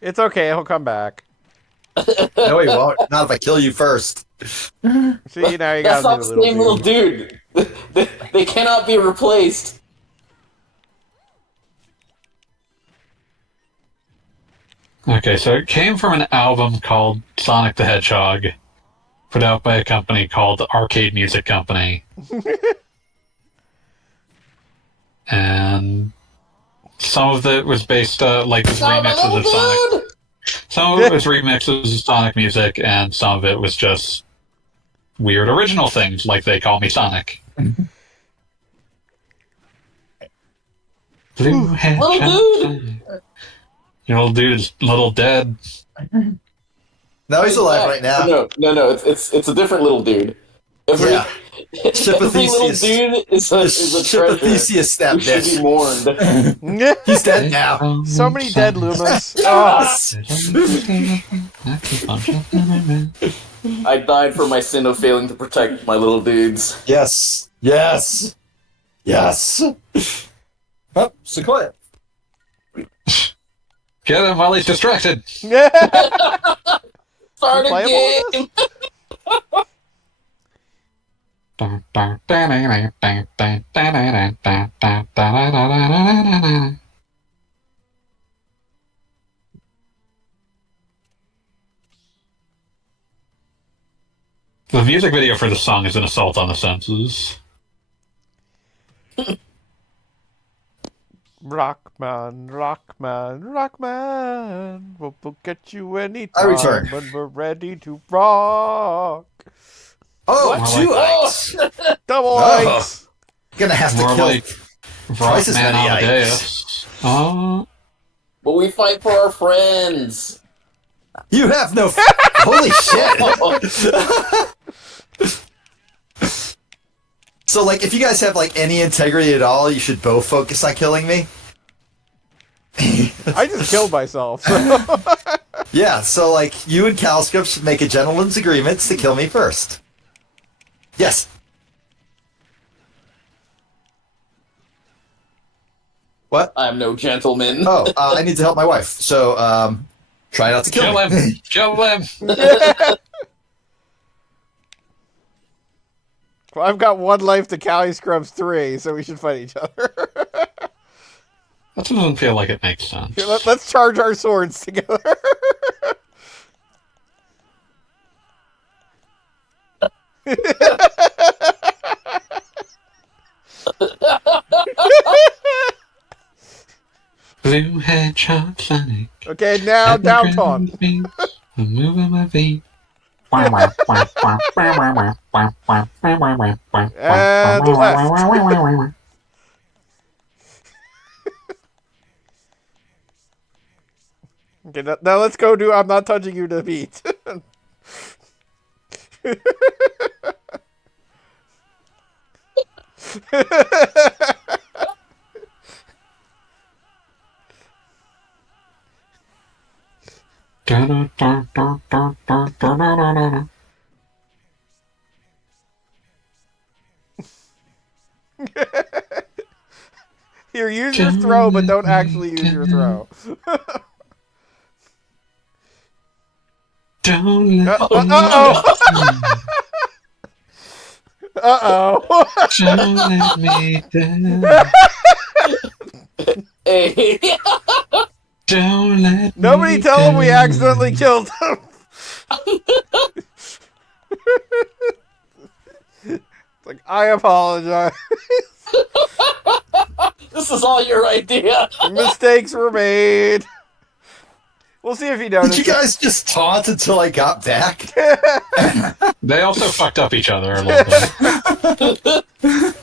It's okay, he'll come back. No, he won't. Not if I kill you first. See, now you That's gotta not do the the same little little dude. dude. They cannot be replaced. Okay, so it came from an album called Sonic the Hedgehog, put out by a company called the Arcade Music Company. And some of it was based, like, with remixes of Sonic. Some of it was remixes of Sonic music, and some of it was just weird original things, like They Call Me Sonic. Blue Hedgehog Sonic. Your little dude's little dead. No, he's alive right now. No. It's a different little dude. Every little dude is a treasure. Theseus snapped should be mourned. He's dead now. So many dead Lumas. Yes! I died for my sin of failing to protect my little dudes. Yes. Oh, Sequoia. Get him while he's distracted. Start a Playable game! The music video for the song is an assault on the senses. Rockman, we'll get you anytime I return. when we're ready to rock. Oh, What? two Ikes. Double Oh. Ikes. Gonna have to More kill like twice as Rockman many Amadeus. Oh, But we fight for our friends. You have no. Holy shit! So, like, if you guys have like any integrity at all, you should both focus on killing me. I just killed myself. Yeah. So, like, you and Caliscrub should make a gentleman's agreement to kill me first. Yes. What? I'm no gentleman. Oh, I need to help my wife. So, try not to kill kill me. him! Kill him! Well, I've got one life to Caliscrub's 3, so we should fight each other. That doesn't feel like it makes sense. Here, let's charge our swords together. Blue Hedgehog Sonic. Okay, now down taunt. I'm moving my feet. And left. Okay, now let's go do I'm Not Touching You to beat. Here, use your throw, but don't actually use your throw. Don't let Uh-oh. Don't let me down. Hey. Don't let Nobody me tell him we down. accidentally killed him. It's like, I apologize. This is all your idea. Mistakes were made. We'll see if he Did noticed. you guys just taunt until I got back? They also fucked up each other a little bit.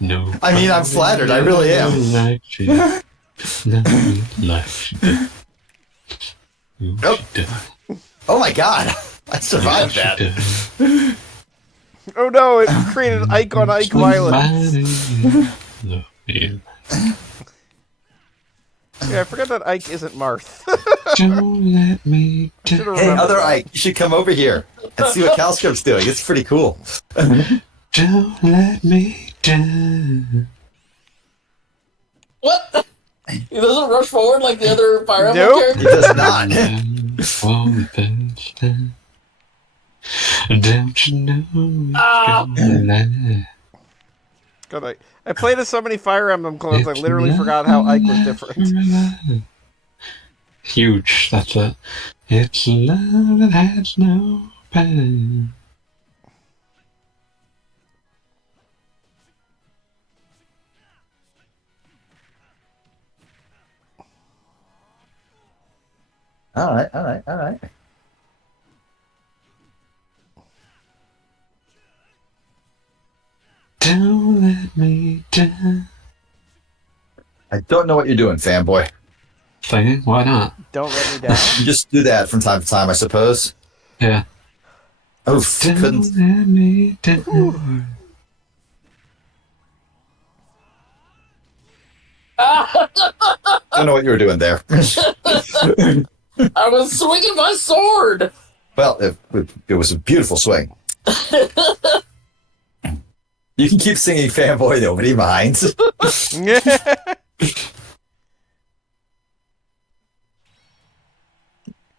No. I mean, I'm flattered. I really am. Like you. Like you did. Ooh, Nope. she did. Oh my god, I survived Yeah, that. she did. Oh no, it created Ike on Ike violence. Love you. Yeah, I forgot that Ike isn't Marth. Don't let me down. Should've Hey, remembered other that. Ike, you should come over here and see what Caliscrub's doing. It's pretty cool. Don't let me down. What? He doesn't rush forward like the other Fire Emblem Nope. He characters? does not. For the first time. Don't you know it's gonna God, I played as so many Fire Emblem clones, I literally forgot how Ike was different. Huge. That's it. It's love that has no pain. All right, all right, all right. Don't let me down. I don't know what you're doing, fanboy. Singing? Why not? Don't let me down. You just do that from time to time, I suppose. Yeah. Oof, Don't couldn't. let me down. Don't know what you were doing there. I was swinging my sword. Well, it was a beautiful swing. You can keep singing fanboy, nobody minds.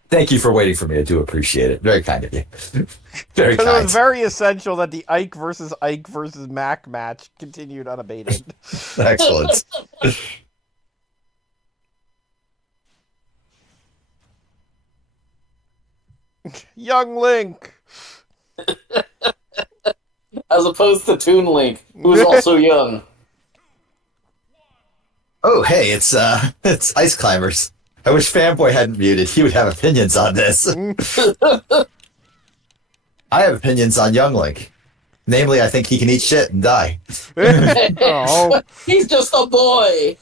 Thank you for waiting for me. I do appreciate it. Very kind of you. Very Because it kind. was very essential that the Ike versus Mac match continued unabated. Excellent. Young Link. As opposed to Toon Link, who was also young. Oh, hey, it's Ice Climbers. I wish fanboy hadn't muted. He would have opinions on this. I have opinions on Young Link. Namely, I think he can eat shit and die. Oh, He's just a boy.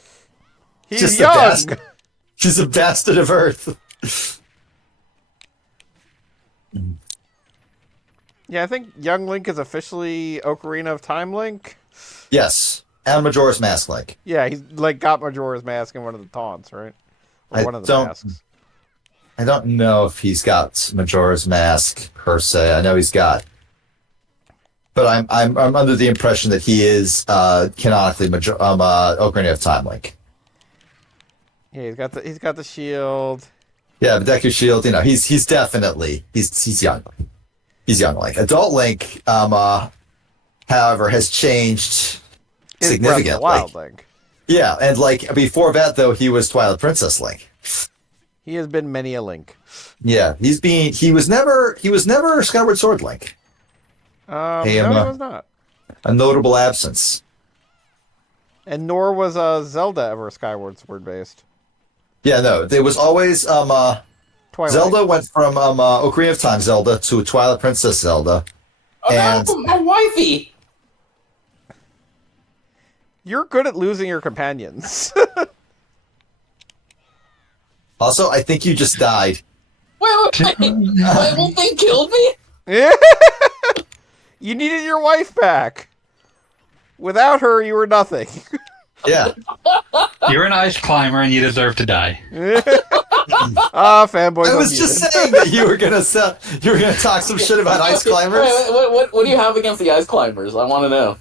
he's Just a young. bastard. He's a bastard of Earth. Yeah, I think Young Link is officially Ocarina of Time Link. Yes, and Majora's Mask Link. Yeah, he's like got Majora's Mask in one of the taunts, right? Or I one of the don't- masks. I don't know if he's got Majora's Mask per se. I know he's got, but I'm under the impression that he is canonically Ocarina of Time Link. Yeah, he's got the shield. Yeah, but Deku Shield. You know, he's definitely he's young. He's young Link. Adult Link, however, has changed Is significantly. Breath of the Wild Link. Yeah, and like before that though, he was Twilight Princess Link. He has been many a Link. Yeah, he was never Skyward Sword Link. Hey, No, he Emma. was not. A notable absence. And nor was Zelda ever Skyward Sword based. Yeah, no, there was always Twilight. Zelda went from Ocarina of Time Zelda to Twilight Princess Zelda. Oh, And- no, my wifey. You're good at losing your companions. Also, I think you just died. Wait, won't they kill me? You needed your wife back. Without her, you were nothing. Yeah. You're an ice climber and you deserve to die. Fanboy. I was just saying that you were gonna talk some shit about ice climbers. What do you have against the ice climbers? I want to know.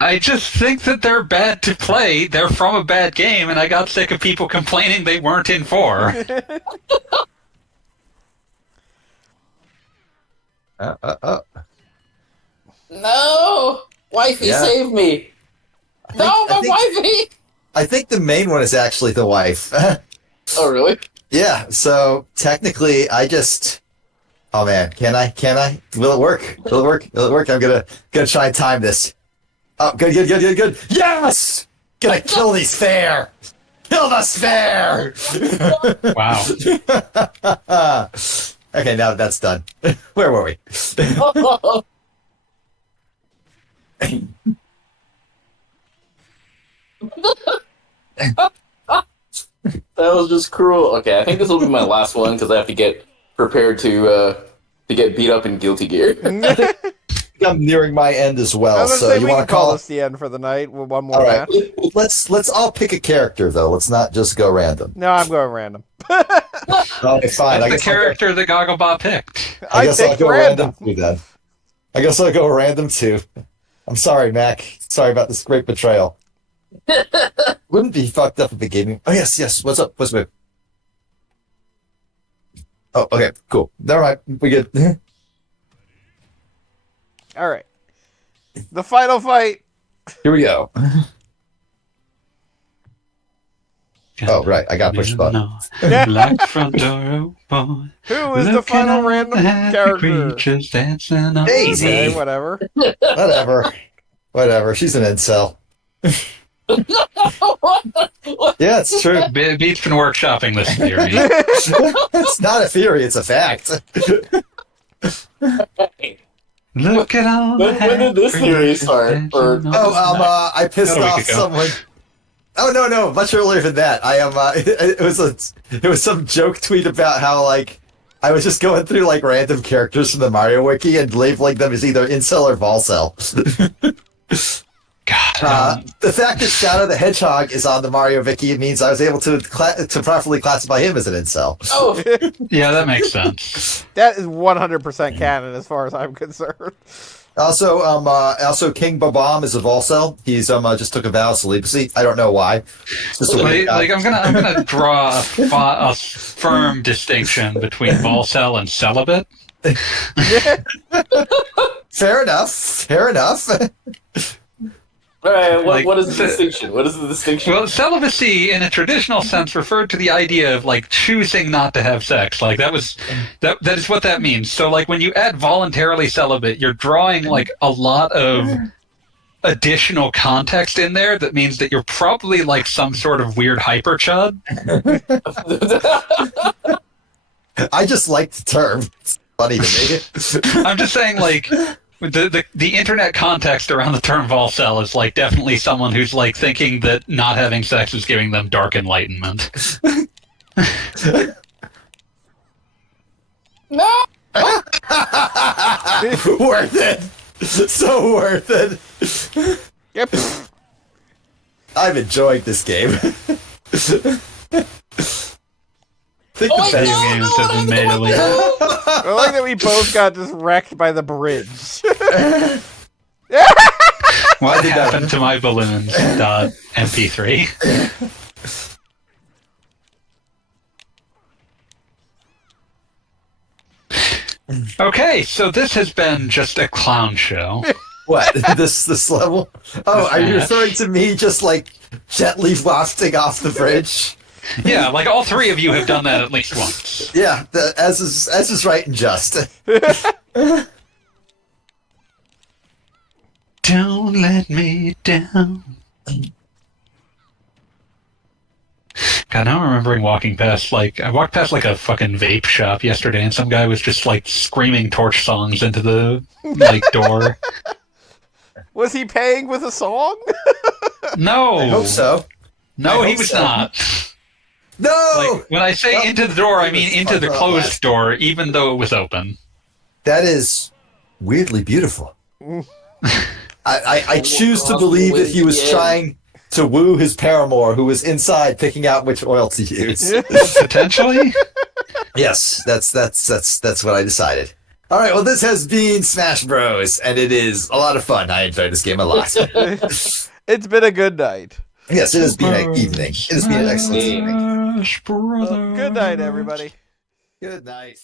I just think that they're bad to play. They're from a bad game, and I got sick of people complaining they weren't in 4. No, wifey, Yeah. save me. No, my wifey. I think the main one is actually the wife. Oh, really? Yeah, so technically I just oh man, can I? Will it work? Will it work? Will it work? I'm gonna try and time this. Oh, good. Yes! Gonna kill these fair! Kill the spare! Wow. Okay, now that's done. Where were we? That was just cruel. Okay, I think this will be my last one because I have to get prepared to get beat up in Guilty Gear. I'm nearing my end as I well, was gonna so say, you we want can to call this the end for the night with one more All right, match. let's all pick a character though. Let's not just go random. No, I'm going random. Okay, fine. That's I the guess character that Goggle Bob picked. I guess I'll picked go random. random too then. I guess I'll go random too. I'm sorry, Mac. Sorry about this great betrayal. Wouldn't be fucked up if it gave me. Oh yes. What's up? What's up? Oh, okay, cool. Never mind. We good. All right. The final fight. Here we go. Oh, right. I gotta push the button. Like front door open. Who is the final random character? Creatures dancing on Daisy. Okay, whatever. Whatever. She's an incel. Yeah, it's true. Beat's been workshopping this theory. It's not a theory, it's a fact. Look at all the When did this theory start? Or I pissed About a off week ago. someone. Oh no, much earlier than that. I am. It was some joke tweet about how like I was just going through like random characters from the Mario Wiki and labeling them as either incel or volcel. God. The fact that Shadow the Hedgehog is on the Mario Wiki means I was able to properly classify him as an incel. oh, Yeah, that makes sense. That is 100% canon as far as I'm concerned. Also King Babam is a volcel. He's just took a vow of celibacy. I don't know why. It's just a weird guy. Like I'm gonna draw a firm distinction between volcel and celibate. Fair enough. all right. Like, What is the distinction? What is the distinction? Well, celibacy in a traditional sense referred to the idea of like choosing not to have sex. Like that is what that means. So like when you add voluntarily celibate, you're drawing like a lot of additional context in there that means that you're probably like some sort of weird hyper chud. I just like the term. It's funny to me. I'm just saying like the internet context around the term volcel is like definitely someone who's like thinking that not having sex is giving them dark enlightenment. No. Worth it. So worth it. Yep. I'm enjoying this game. Think Oh, the I best know, games no, have been I made know, of it. I like that we both got just wrecked by the bridge. What happened to my balloons? MP3. Okay, so this has been just a clown show. What? This level? Oh, are you referring to me just like gently wafting off the bridge? Yeah, like all three of you have done that at least once. Yeah, as is right and just. Don't let me down. God, now I'm remembering walking past, like, I walked past, like, a fucking vape shop yesterday, and some guy was just, like, screaming torch songs into the, like, door. Was he paying with a song? No! I hope so. No, I he hope was so. not. No! Like, when I say Well, into the door, I he mean was into the fucked up closed last. door, even though it was open. That is weirdly beautiful. I choose to believe that he was trying to woo his paramour who was inside picking out which oil to use. Potentially? Yes, that's what I decided. All right, well, this has been Smash Bros, and it is a lot of fun. I enjoyed this game a lot. It's been a good night. Yes, it has been an evening. It has been an excellent evening. Smash Brothers. Good night, everybody. Good night.